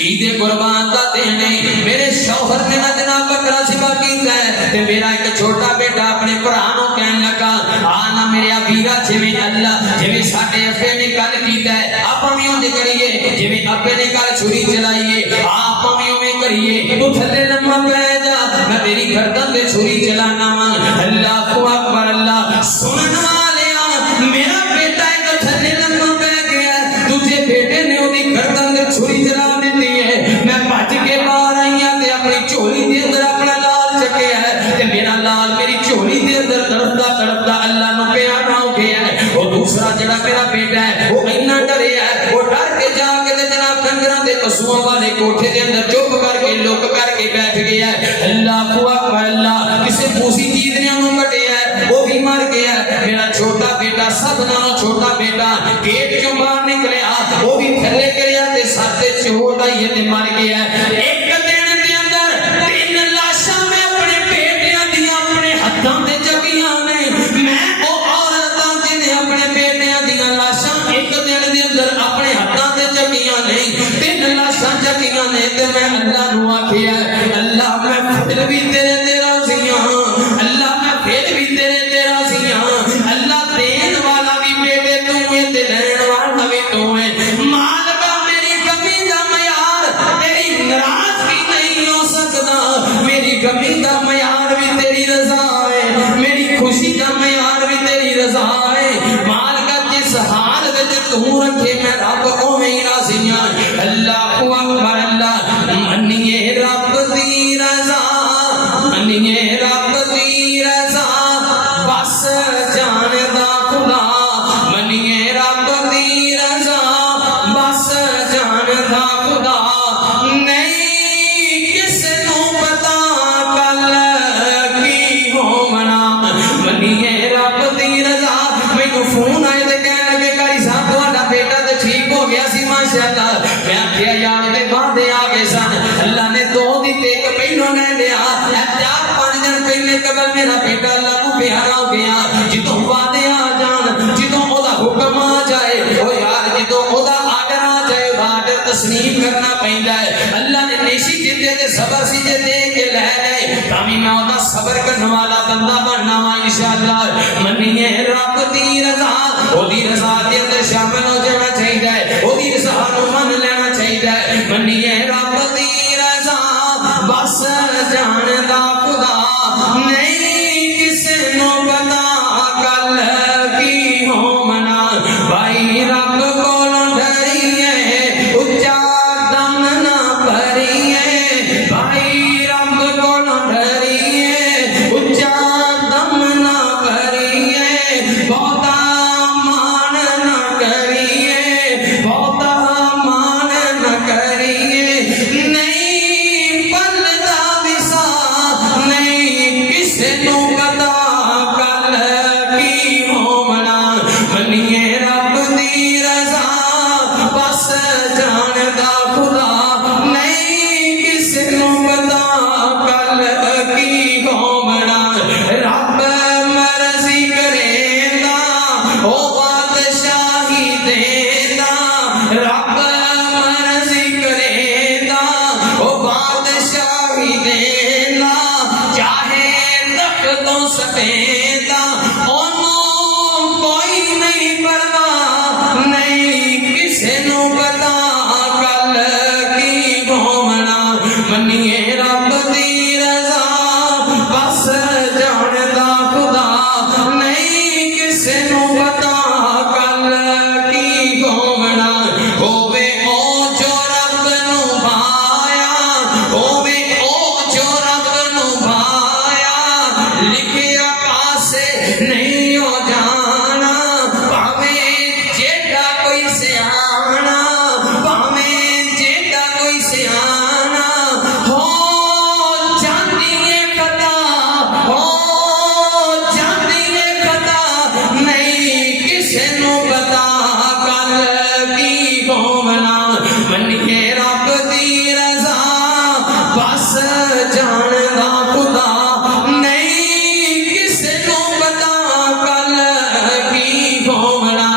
عید قربان دا دن میرے شوہر نے ادنا بکرا ذبح کیتا ہے تے میرا ایک چھوٹا بیٹا اپنے بھرا نو کہن لگا آنا میرے ویرا جویں اللہ جویں ساڈے ابے نے گل کیتا ہے آپاں وی اونج کریے جویں ابے نے گل چھری چلائیے آپاں وی اوویں کریے تو تھلے لمما پے جا میں تیری گردن تے چھری چلانا وا اللہ کو اکبر اللہ سنن والےاں میرا بیٹا ایک تھلے لمما پے گیا دوسرے بیٹے نے اودی گردن تے چھری چلا میں بچ کے باہر آئی ہوں تے اپنی چولی دے اندر اپنا لال چکیا ہے تے میرا لال میری چولی دے اندر تڑپتا اللہ نو پیارا ہو گیا ہے وہ دوسرا جڑا میرا بیٹا ہے وہ اتنا ڈریا ہے وہ ڈر کے جا کے جناب ڈنگراں دے پشواں والے کوٹھے دے اندر چپ کر کے لک کر کے بیٹھ گیا ہے اللہ کو اکبر اللہ کسے پوسی چیز نے انہوں کٹیا ہے وہ بھی مر گیا ہے میرا چھوٹا بیٹا سب نالوں چھوٹا بیٹا گیٹ چوں باہر نکلیا وہ بھی تھلے گریا تے سر تے چوٹ آئی ہے تے مر گیا ہے ایک دن دے اندر 3 لاشاں میں اپنے بیٹیاں دیاں اپنے ہتھاں دے منیے رب دی رضا مینوں فون آئے تے کہن لگے قاری صاحب تہاڈا بیٹا تے ٹھیک ہو گیا سی ماشاءاللہ میں آکھیا یار دے وعدے آ گئے سن اللہ نے دو دتے ایک پہلو نے لیا 4-5 دن پہلے قبل میرا بیٹا اللہ کو پیارا ہو گیا جدوں وعدے آ جان جدوں او دا حکم آ جائے او یار جدوں او دا آرڈر آ جائے آرڈر تسلیم کرنا پیندا ہے اللہ نے نیشی جتے تے صبر سی جے دے کے لے لے تامی میں او دا صبر کرنے والا بندہ بننا وا انشاءاللہ منیے رب دی رضا او دی رضا دے اندر شامل ہو جانا چاہیے او دی رضا نو من لینا چاہیے منیے رب دی رضا بس جان دا خدا نہیں کسے نو پتا کل کی ہومنا بھائی رب کولوں ڈریے اچا دم نہ بھریے بھائی رب کولوں ڈریے اچا دم نہ بھریے بہتا مان نہ کریے بہتا مان نہ کریے نہیں پلدا وسا نہیں کسے نو پتا کل کی ہومنا منیے رب دی رضا بس جان دا خدا نہیں کسے نو پتا کل کی ہومنا رب مرضی کریندا او بادشاہی دیندا رب مرضی کریندا او بادشاہی دیندا چاہے تختوں سٹیندا اونوں کوئی نہیں پرواہ نہیں کسے نو پتا کل کی ہومنا منیے رب دی رضا بس جان دا خدا نہیں کسے نو پتا کل کی ہومنا ہووے او جو رب نو بھایا ہووے او جو رب نو بھایا لکھیا پاسے نہیں ہو جانا پاویں جیڑا کوئی سیانا پاویں جیڑا کوئی سیانا ہو جاندی ہے خطا ہو جاندی ہے خطا نہیں کسے نو پتا کل کی ہومنا منیے رب دی رضا بس جان دا خدا نہیں کسے نو پتا کل کی ہومنا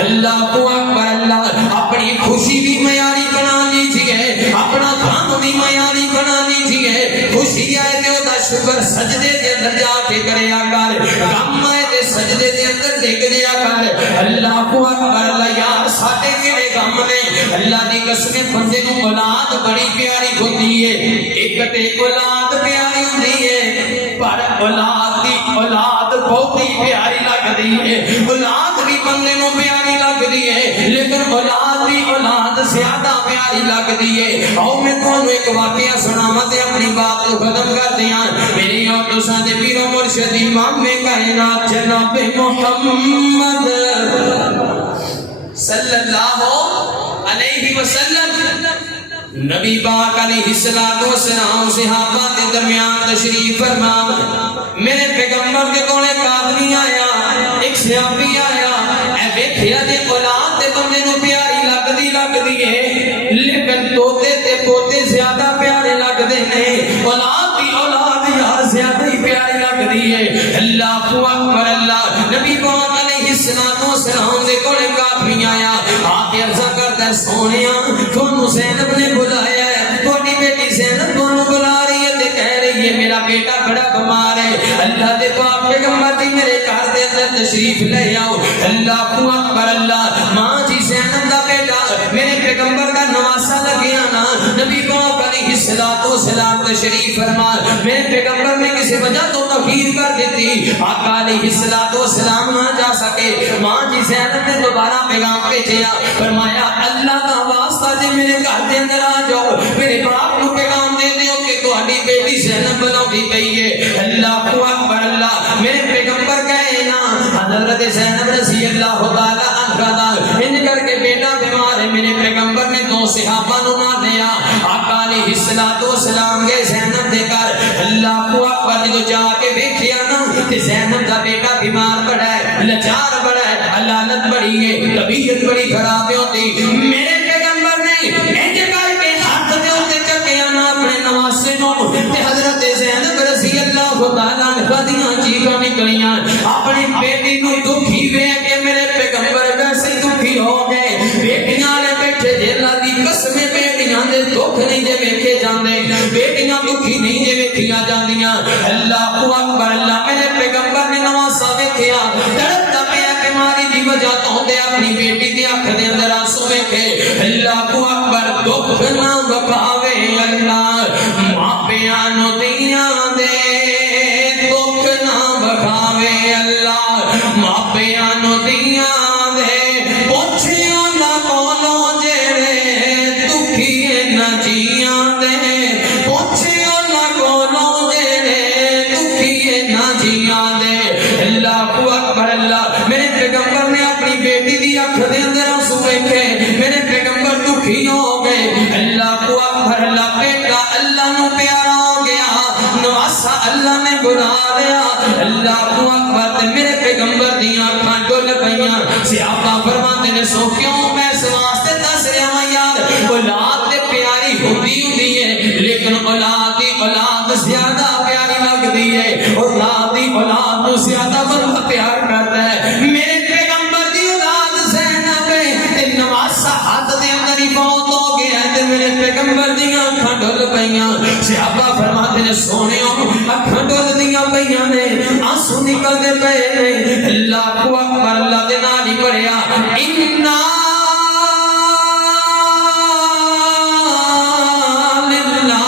اللہ کو اکبر اللہ اپنی خوشی بھی معیاری بنا لیجیے اپنا غم بھی معیاری بنا لیجیے خوشی آئے تے دا شکر سجدے دے اندر جا کے کریا کر غم آئے تے سجدے دے اندر ڈگ دیا کر اللہ کو اکبر اللہ یار ساڈے کیڑے غم نے اللہ دی قسم بندے نو اولاد بڑی پیاری ہوندی ہے ایک تے اولاد پیاری ہوندی ہے پر اولاد دی اولاد بہت ہی پیاری لگدی ہے اولاد بھی بندے نو پیاری لگدی ہے لیکن اولاد بھی اولاد زیادہ پیاری لگدی ہے آؤ میں تھانوں ایک واقعہ سناواں تے اپنی بات کو ختم کر دیاں میری اور تساں دے پیر و مرشد امام کائنات جناب محمد صلی اللہ علیہ وسلم نبی پاک علیہ الصلوۃ والسلام صحابہ کے درمیان تشریف فرما میرے پیغمبر کے کول ایک آدمی آیا ایک صحابی آیا اے ویکھیا تے اولاد تے بندے نو پیاری لگدی ہے لیکن توتے تے پوتے زیادہ پیارے لگدے نے اولاد دی اولاد یار زیادہ ہی پیاری لگدی ہے اللہ اکبر اللہ نبی پاک علیہ الصلوۃ والسلام دے کول ایک آدمی آیا آ کے عرض کردا سونیا تھانوں زینب نے بلایا ہے تھوڑی بیٹی زینب تھانوں بلا رہی ہے تے کہہ رہی ہے میرا بیٹا بڑا بیمار ہے اللہ دے پاک پیغمبر دی میرے گھر دے اندر تشریف لے آؤ اللہ اکبر اللہ ماں جی زینب دا بیٹا میرے پیغمبر کا نواسا لگیا نا نبی پاک علیہ الصلوۃ والسلام تشریف فرما میرے پیغمبر نے کسی وجہ تو تاخیر کر دیتی آقا علیہ الصلوۃ والسلام نہ جا سکے ماں جی زینب نے دوبارہ پیغام بھیجا فرمایا اللہ کا واسطہ جی میرے گھر دے اندر آ جاؤ میرے باپ کو پیغام دے دیو کہ تہاڈی بیٹی زینب بلاؤندی پئی ہے اللہ اکبر اللہ میرے پیغمبر کہے نا حضرت زینب رضی اللہ تعالی عنہا دا ان کر کے بیٹا بیمار ہے میرے پیغمبر نے دو صحابہ نو نہ دیا آقا علیہ الصلوۃ والسلام کے زینب دے کر اللہ اکبر جو جا کے دیکھیا نا تے زینب دا بیٹا بیمار پڑا ہے، لاچار پڑا ہے، علالت بڑی ہے، طبیعت بڑی خراب ہوتی، میرے پیغمبر نے انج کر کے ہاتھ دے اوتے چکیا نا اپنے نواسے نو تے حضرت زینب رضی اللہ تعالیٰ عنہ دیاں چیخاں نکلیاں، اپنی بیٹی نو دکھی ویکھ کے میرے پیغمبر ویسے دکھی ہو گئے، بیٹیاں نے بیٹھے جے اللہ دی قسم بیٹیاں دے دکھ نہیں جے ویکھے جاندے، بیٹیاں دکھی نہیں جے ویکھیاں جاندیاں، اللہ اکبر اللہ میرے پیغمبر نے نواسا ویکھیا تڑپدا پیا بیماری دی وجہ تو تے اپنی بیٹی دی اکھ دے اندر آنسو ویکھے، اللہ اکبر دکھ نہ وکھاوے اللہ ماپیاں نو دیاں دے دکھ نہ وکھاوے اللہ ماپیاں نو دیاں دے پوچھیاں نہ کولوں جڑے دکھی نہ جیاں دے پوچھیاں نہ کولوں جڑے دکھی نہ جیاں دے، اللہ اکبر اللہ میرے پیغمبر نے اپنی بیٹی دی اکھ دے اندر آنسو ویکھے، میرے پیغمبر دکھی ہو گئے، اللہ اکبر اللہ بیٹا اللہ نو پیارا ہو گیا، نواسا اللہ نے بنا لیا، اللہ اکبر میرے پیغمبر دیاں اکھاں ڈل پئیاں، صحابہ فرماتے نے سو کیوں میں اس واسطے دس رہا ہوں یار اولاد تے پیاری ہوتی ہے لیکن اولاد دی اولاد زیادہ پیاری لگتی ہے، اولاد دی اولاد تو زیادہ بندہ پیار کرتا ہے، میرے پیغمبر دی اولاد زینب تے نواسا ہاتھ دے اندر ہی فوت ہو گیا تے میرے پیغمبر دیاں اکھاں ڈل پئیاں، صحابہ فرماتے نے سونیوں اکھاں ڈل دیاں پئیاں نے آنسو نکلدے پئے نے، اللہ اکبر اللہ دے نال ہی پڑھیا انا للہ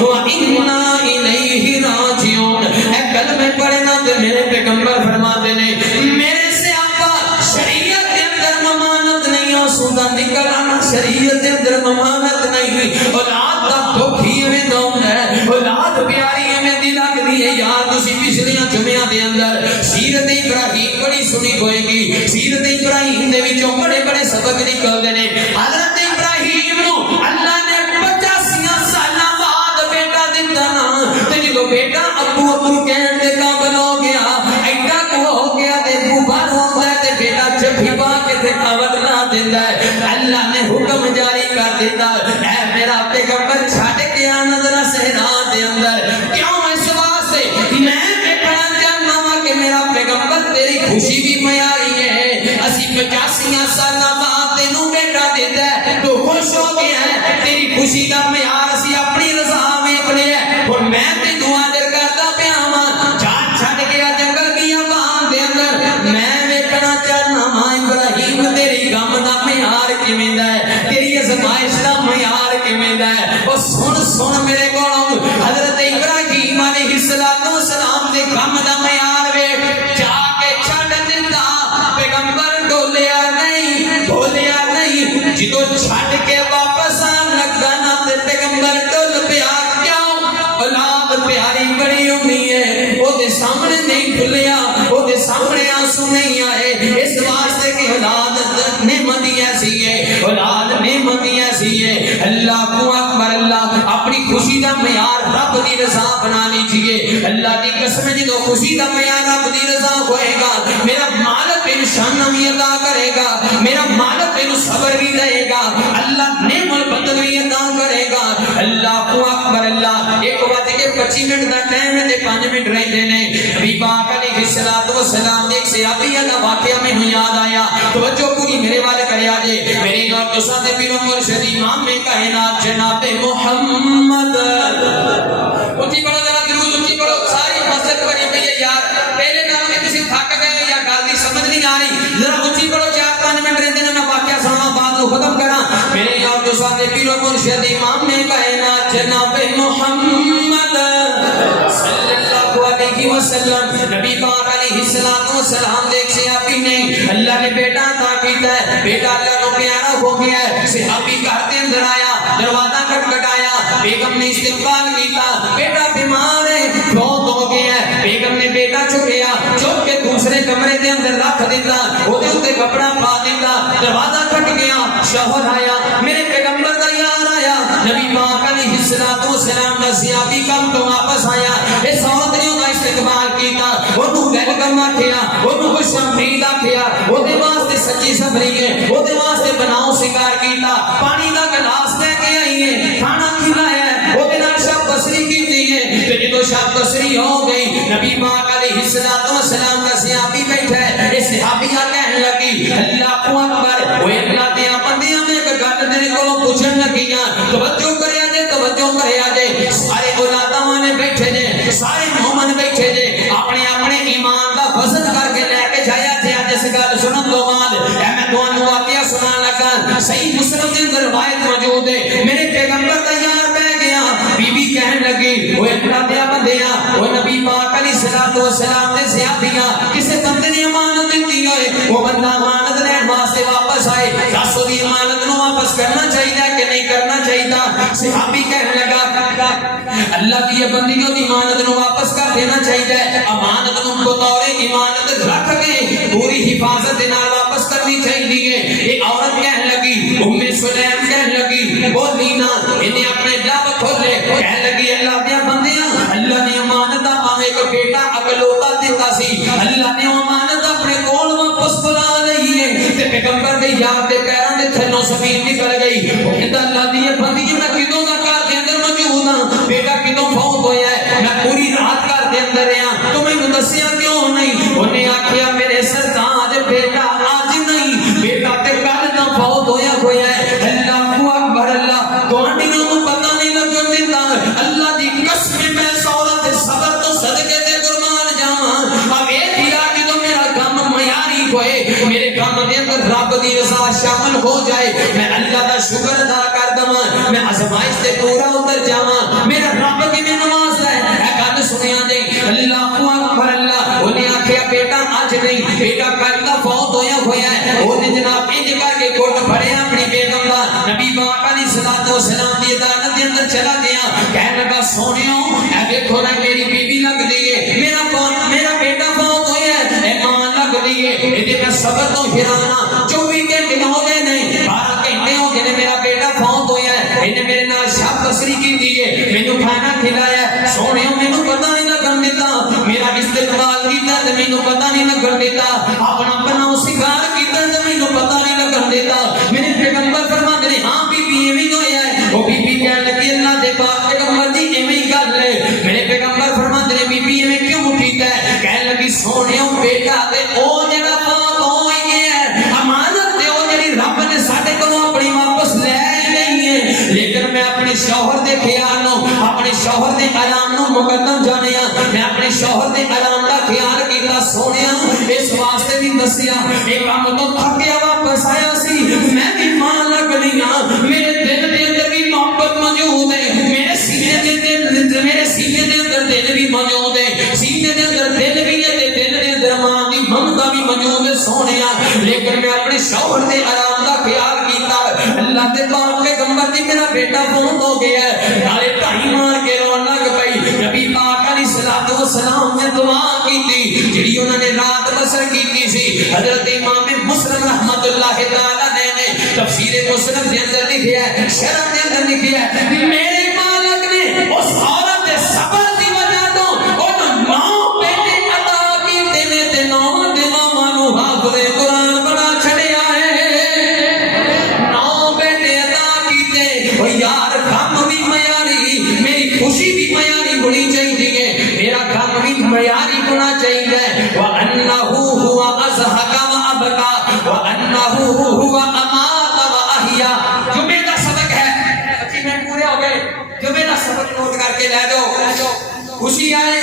و انا الیہ راجعون، اے کلمے پڑھنا تے میرے پیغمبر فرماتے نے میرے سے آقا شریعت کے اندر ممانت نہیں، آنسو دا نکل آنا شریعت کے اندر ممانت نہیں، اولاد دا دکھ ہی میں دون ہے، اولاد پیاری میں دی لگدی ہے، یار تسی پچھلیاں جمعیاں دے اندر سیرت ابراہیم بڑی سنی ہوئے گی، سیرت ابراہیم دے وچوں بڑے بڑے سبق نکلدے نے، حضرت ابراہیم نو اللہ نے 85 سالاں بعد بیٹا دتا نا، تے جدوں بیٹا ابو ابو کہن دے قابل ہو گیا، ایڈا کو ہو گیا تے بوبر ہوندا ہے تے بیٹا جفی پا کے تے قوت نہ دیندا ہے، اللہ نے حکم جاری کر دیتا اے میرا پیغمبر چھڈ کے آ نظر صحرا دے اندر، کیوں اس واسطے میں دیکھنا چاہنا وا کہ میرا پیغمبر تیری خوشی بھی معیاری ہے، اسی 85 سالاں بعد تینوں بیٹا دیتا ہے تو خوش ہو گیا ہے، تیری خوشی دا معیار اسی اپنی رضا ویکھ لیا اور میں تینوں آدر کردا پیا واں، جان چھڈ کے جنگل دیاں باہاں دے اندر میں ویکھنا چاہنا وا ابراہیم تیری غم دا معیار کیویں دا ہے، تیری ازمائش دا معیار کیویں دا ہے، او سن سن میرے کولوں حضرت ابراہیم علیہ السلام دے غم دا معیار ویکھ، جا کے چھڈ دتا پیغمبر ڈولیا نہیں جدوں چھڈ کے واپس آن لگا نا تے پیغمبر ڈول پیا، کیوں اولاد پیاری بڑی ہوندی ہے، او دے سامنے نہیں ڈھلیا، او دے سامنے آنسو نہیں آئے، اس واسطے کہ اولاد نعمت ایسی ہے، اولاد نعمت ایسی ہے، اللہ کو اکبر اللہ اپنی خوشی دا معیار رب دی رضا بنا لیجئے، اللہ کی قسم جدوں خوشی دا معیار رب دی رضا ہوئے گا میرا مالک انشان بھی عطا کرے گا، میرا مالک انو صبر بھی دے گا، اللہ نعمت بدل بھی عطا کرے گا، اللہ کو اکبر اللہ 1:25 دا ٹائم ہے تے 5 منٹ رہندے نے، نبی پاک علیہ السلام ایک صحابی دا واقعہ مینوں یاد آیا، توجہ پوری میرے والے کریا جے، میری اور تساں دے پیر و مرشد امام کائنات جناب محمد اونچی پڑھو ذرا درود اونچی پڑھو، ساری مسجد بھری پئی ہے یار، پہلے نال میں کسی تھک گئے یا گل دی سمجھ نہیں آ رہی، ذرا اونچی پڑھو 4-5 منٹ رہندے نے، میں واقعہ سناواں بعد نو ختم کراں، میرے اور تساں دے پیر و مرشد امام کائنات جناب محمد صلی اللہ علیہ وسلم، نبی پاک علیہ السلام دے صحابی نے اللہ نے بیٹا عطا کیتا ہے، بیٹا اللہ کو پیارا ہو گیا ہے، صحابی گھر دے اندر آیا، دروازہ کھٹکھٹایا، بیگم نے استقبال کیتا، بیٹا بیمار ہے فوت ہو گیا ہے، بیگم نے بیٹا چکیا چک کے دوسرے کمرے دے اندر رکھ دیتا، او دے اوتے کپڑا پا دیتا، دروازہ کھٹ گیا، شوہر آیا، میرے پیغمبر دا یار آیا، نبی پاک علیہ السلام دا صحابی کم تو واپس آیا، اس عورت نے اس کا استقبال کیتا، ویلکم آکھیا اونوں خوش آمدید آکھیا اودے واسطے سچی صبری ہے اودے واسطے بناؤ سنگار کیتا پانی دا گلاس لے کے آئی ہے کھانا کھلایا ہے اودے نال شب بصری کیتی ہے تے جدوں شب بصری ہو گئی نبی پاک علیہ الصلوۃ والسلام کا صحابی بیٹھا ہے اے صحابیہ کہنے لگی اللہ اکبر اوے اللہ دے بندیاں میں ایک گل تیرے کولوں پوچھن لگیاں توجہ کریا جے سارے اولاداں نے بیٹھے جے سارے مومن بیٹھے جے اپنے اپنے ایمان دا وزن کر کے لے کے جایا جے اج اس گل سنن تو بعد اے میں تانوں واقعہ سنان لگا صحیح مسلم دے اندر روایت موجود ہے میرے پیغمبر دا یار بہ گیا بی بی کہن لگی اوے اللہ دے بندیاں او نبی پاک علیہ الصلوۃ والسلام دے صحابیاں کسے بندے نے امانت دتی ہوئے وہ بندہ امانت لین واسطے واپس آئے دس دی امانت نو واپس کرنا چاہیے کہ نہیں کرنا چاہیے صحابی کہنے لگا اللہ کی بندیوں کی امانت نو واپس کر دینا چاہیے امانت نو بطور امانت رکھ کے پوری حفاظت نال واپس کرنی چاہیے یہ عورت کہنے لگی ام سلیم کہنے لگی بولی نا انہیں اپنے لب کھولے کہنے لگی اللہ دیا بندیاں اللہ نے امانت دا ایک بیٹا اکلوتا دیتا سی اللہ نے امانت اپنے کول واپس بلا لئی ہے تے پیغمبر دے یار دے پیراں دے تھلوں زمین نکل گئی کہندا اللہ دی بندی میں کدوں دا گھر دے اندر موجود ہاں بیٹا کدوں فوت ہویا ہے میں پوری رات گھر دے اندر رہیا تو مینوں دسیا کیوں نہیں اونے آکھیا میرے سرتاج بیٹا اج نہیں بیٹا تے کل دا فوت ہویا ہے اللہ اکبر اللہ گوانڈیوں کو پتہ نہیں لگن دیندا اللہ دی قسم میں عورت صبر تو صدقے تے قربان جاواں اب اے دیا کہ میرا کام معیاری ہوئے میرے کام دے اندر رب دی رضا شامل ہو جائے میں اللہ دا شکر ادا کر دواں میں آزمائش تے پورا اتر جاواں میرا رب کی میں نماز ہے اے گل سنیا جے اللہ اکبر اللہ اونے آکھیا بیٹا اج نہیں بیٹا کل دا فوت ہویا ہے اونے جناب انج کر کے گھٹ پھڑیا اپنی بیگم دا نبی پاک علیہ الصلوۃ والسلام دی عدالت دے اندر چلا گیا کہنے لگا سونیو اے دیکھو نا میری بیوی لگ دی ہے میرا بیٹا فوت ہویا ہے اے ماں لگ دی ہے اے میں صبر تو ہرانا 24 گھنٹے ہو گئے نہیں 12 گھنٹے ہو گئے میرا بیٹا فوت ہویا ہے انہیں میرے نال شب بصری کی دی ہے مینوں کھانا کھلایا ہے سونیو مینوں پتہ نہیں لگن دیتا میرا استقبال کیتا تے مینوں پتہ نہیں لگن دیتا اپنا بناؤ سنگار کیتا تے مینوں پتہ نہیں لگن دیتا میرے پیغمبر فرماتے ہیں ہاں بی بی ایویں ہویا ہے او بی بی کہنے لگی اللہ دے پاک پیغمبر جی ایویں گل ہے میرے پیغمبر فرماتے ہیں بی بی ایویں کیوں کیتا ہے کہنے لگی سونیو بیٹا تے او جڑا فوت ہو گیا ہے امانت تے او جڑی رب نے ساڈے کولوں اپنی واپس لے لئی ہے لیکن میں اپنے شوہر دے خیال نو اپنے شوہر دے آرام نو مقدم جانیا میں اپنے شوہر دے آرام دا خیال کیتا سونیا اس واسطے بھی دسیا اے کام تو تھکیا واپس آیا سی میں بھی ماں لگ لیا میرے دل دے اندر بھی محبت موجود ہے میرے سینے دے اندر دل بھی موجود ہے سینے دے اندر دل بھی ہے تے دل دے اندر ماں دی ممتا بھی موجود ہے سونیا لیکن میں اپنے شوہر دے آرام دا خیال کیتا اللہ دے پاک پیغمبر دی میرا بیٹا فوت ہو گیا ہے نالے ٹائی مار کے رون لگ پئی نبی پاک علیہ الصلوۃ والسلام نے دعا کیتی جڑی انہوں نے رات بسر کیتی سی حضرت امام مسلم رحمت اللہ تعالی نے تفسیر مسلم دے اندر لکھیا ہے شرح دے اندر لکھیا ہے میرے مالک نے اس عورت دے صبر دی وجہ تو ان 9 بیٹے عطا کیتے نے تے 9 دنوں نو حافظ قرآن بنا چھڑیا ہے 9 بیٹے عطا کیتے او یار کم بھی معیاری میری خوشی بھی معیاری ہونی چاہیے میرا کام بھی معیاری ہونا چاہیے وَأَنَّهُ هُوَ أَضْحَكَ وَأَبْكَىٰ وَأَنَّهُ هُوَ أَمَاتَ وَأَحْيَا جمعے کا سبق ہے بچے میں پورے ہو گئے جمعے کا سبق نوٹ کر کے لے جاؤ خوشی آئے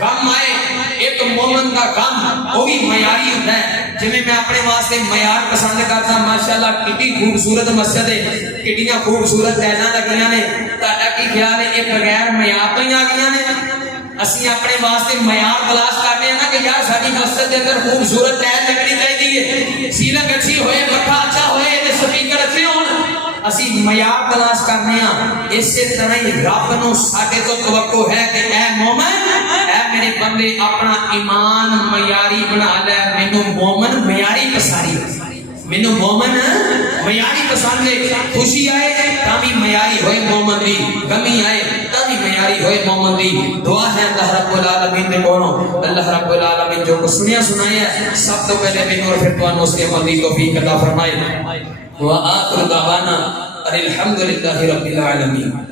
غم آئے ایک مومن کا غم وہ بھی معیاری ہوتا ہے جمعے میں اپنے واسطے معیار پسند کرتا ماشاءاللہ کتنی خوبصورت مسجد ہے کتنی خوبصورت ٹائلاں لگیاں نے تہاڈا کی خیال ہے یہ بغیر معیار تو ہی آ گئیاں نے اسی اپنے واسطے معیار تلاش کرتے ہیں نا کہ یار ساری مسجد کے اندر خوبصورت ٹائل لگنی چاہیے سیلنگ اچھی ہوئے پکا اچھا ہوئے تے سپیکر اچھے ہون اسی معیار تلاش کرنے ہیں اسی طرح ہی رب نو ساڈے تو توقع ہے کہ اے مومن اے میرے بندے اپنا ایمان معیاری بنا لے مینوں مومن معیاری پساری مینوں مومن معیاری پسند ہے، خوشی آئے تاوی معیاری ہوئے مومن دی، غمی آئے تاوی معیاری ہوئے مومن دی۔ دعا ہے اللہ رب العالمین دے کولوں، اللہ رب العالمین جو کچھ سنیا سنایا ہے سب تو پہلے مینوں اور پھر تانوں اس کے عمل دی توفیق عطا فرمائے۔ وآخر دعوانا الحمدللہ رب العالمین۔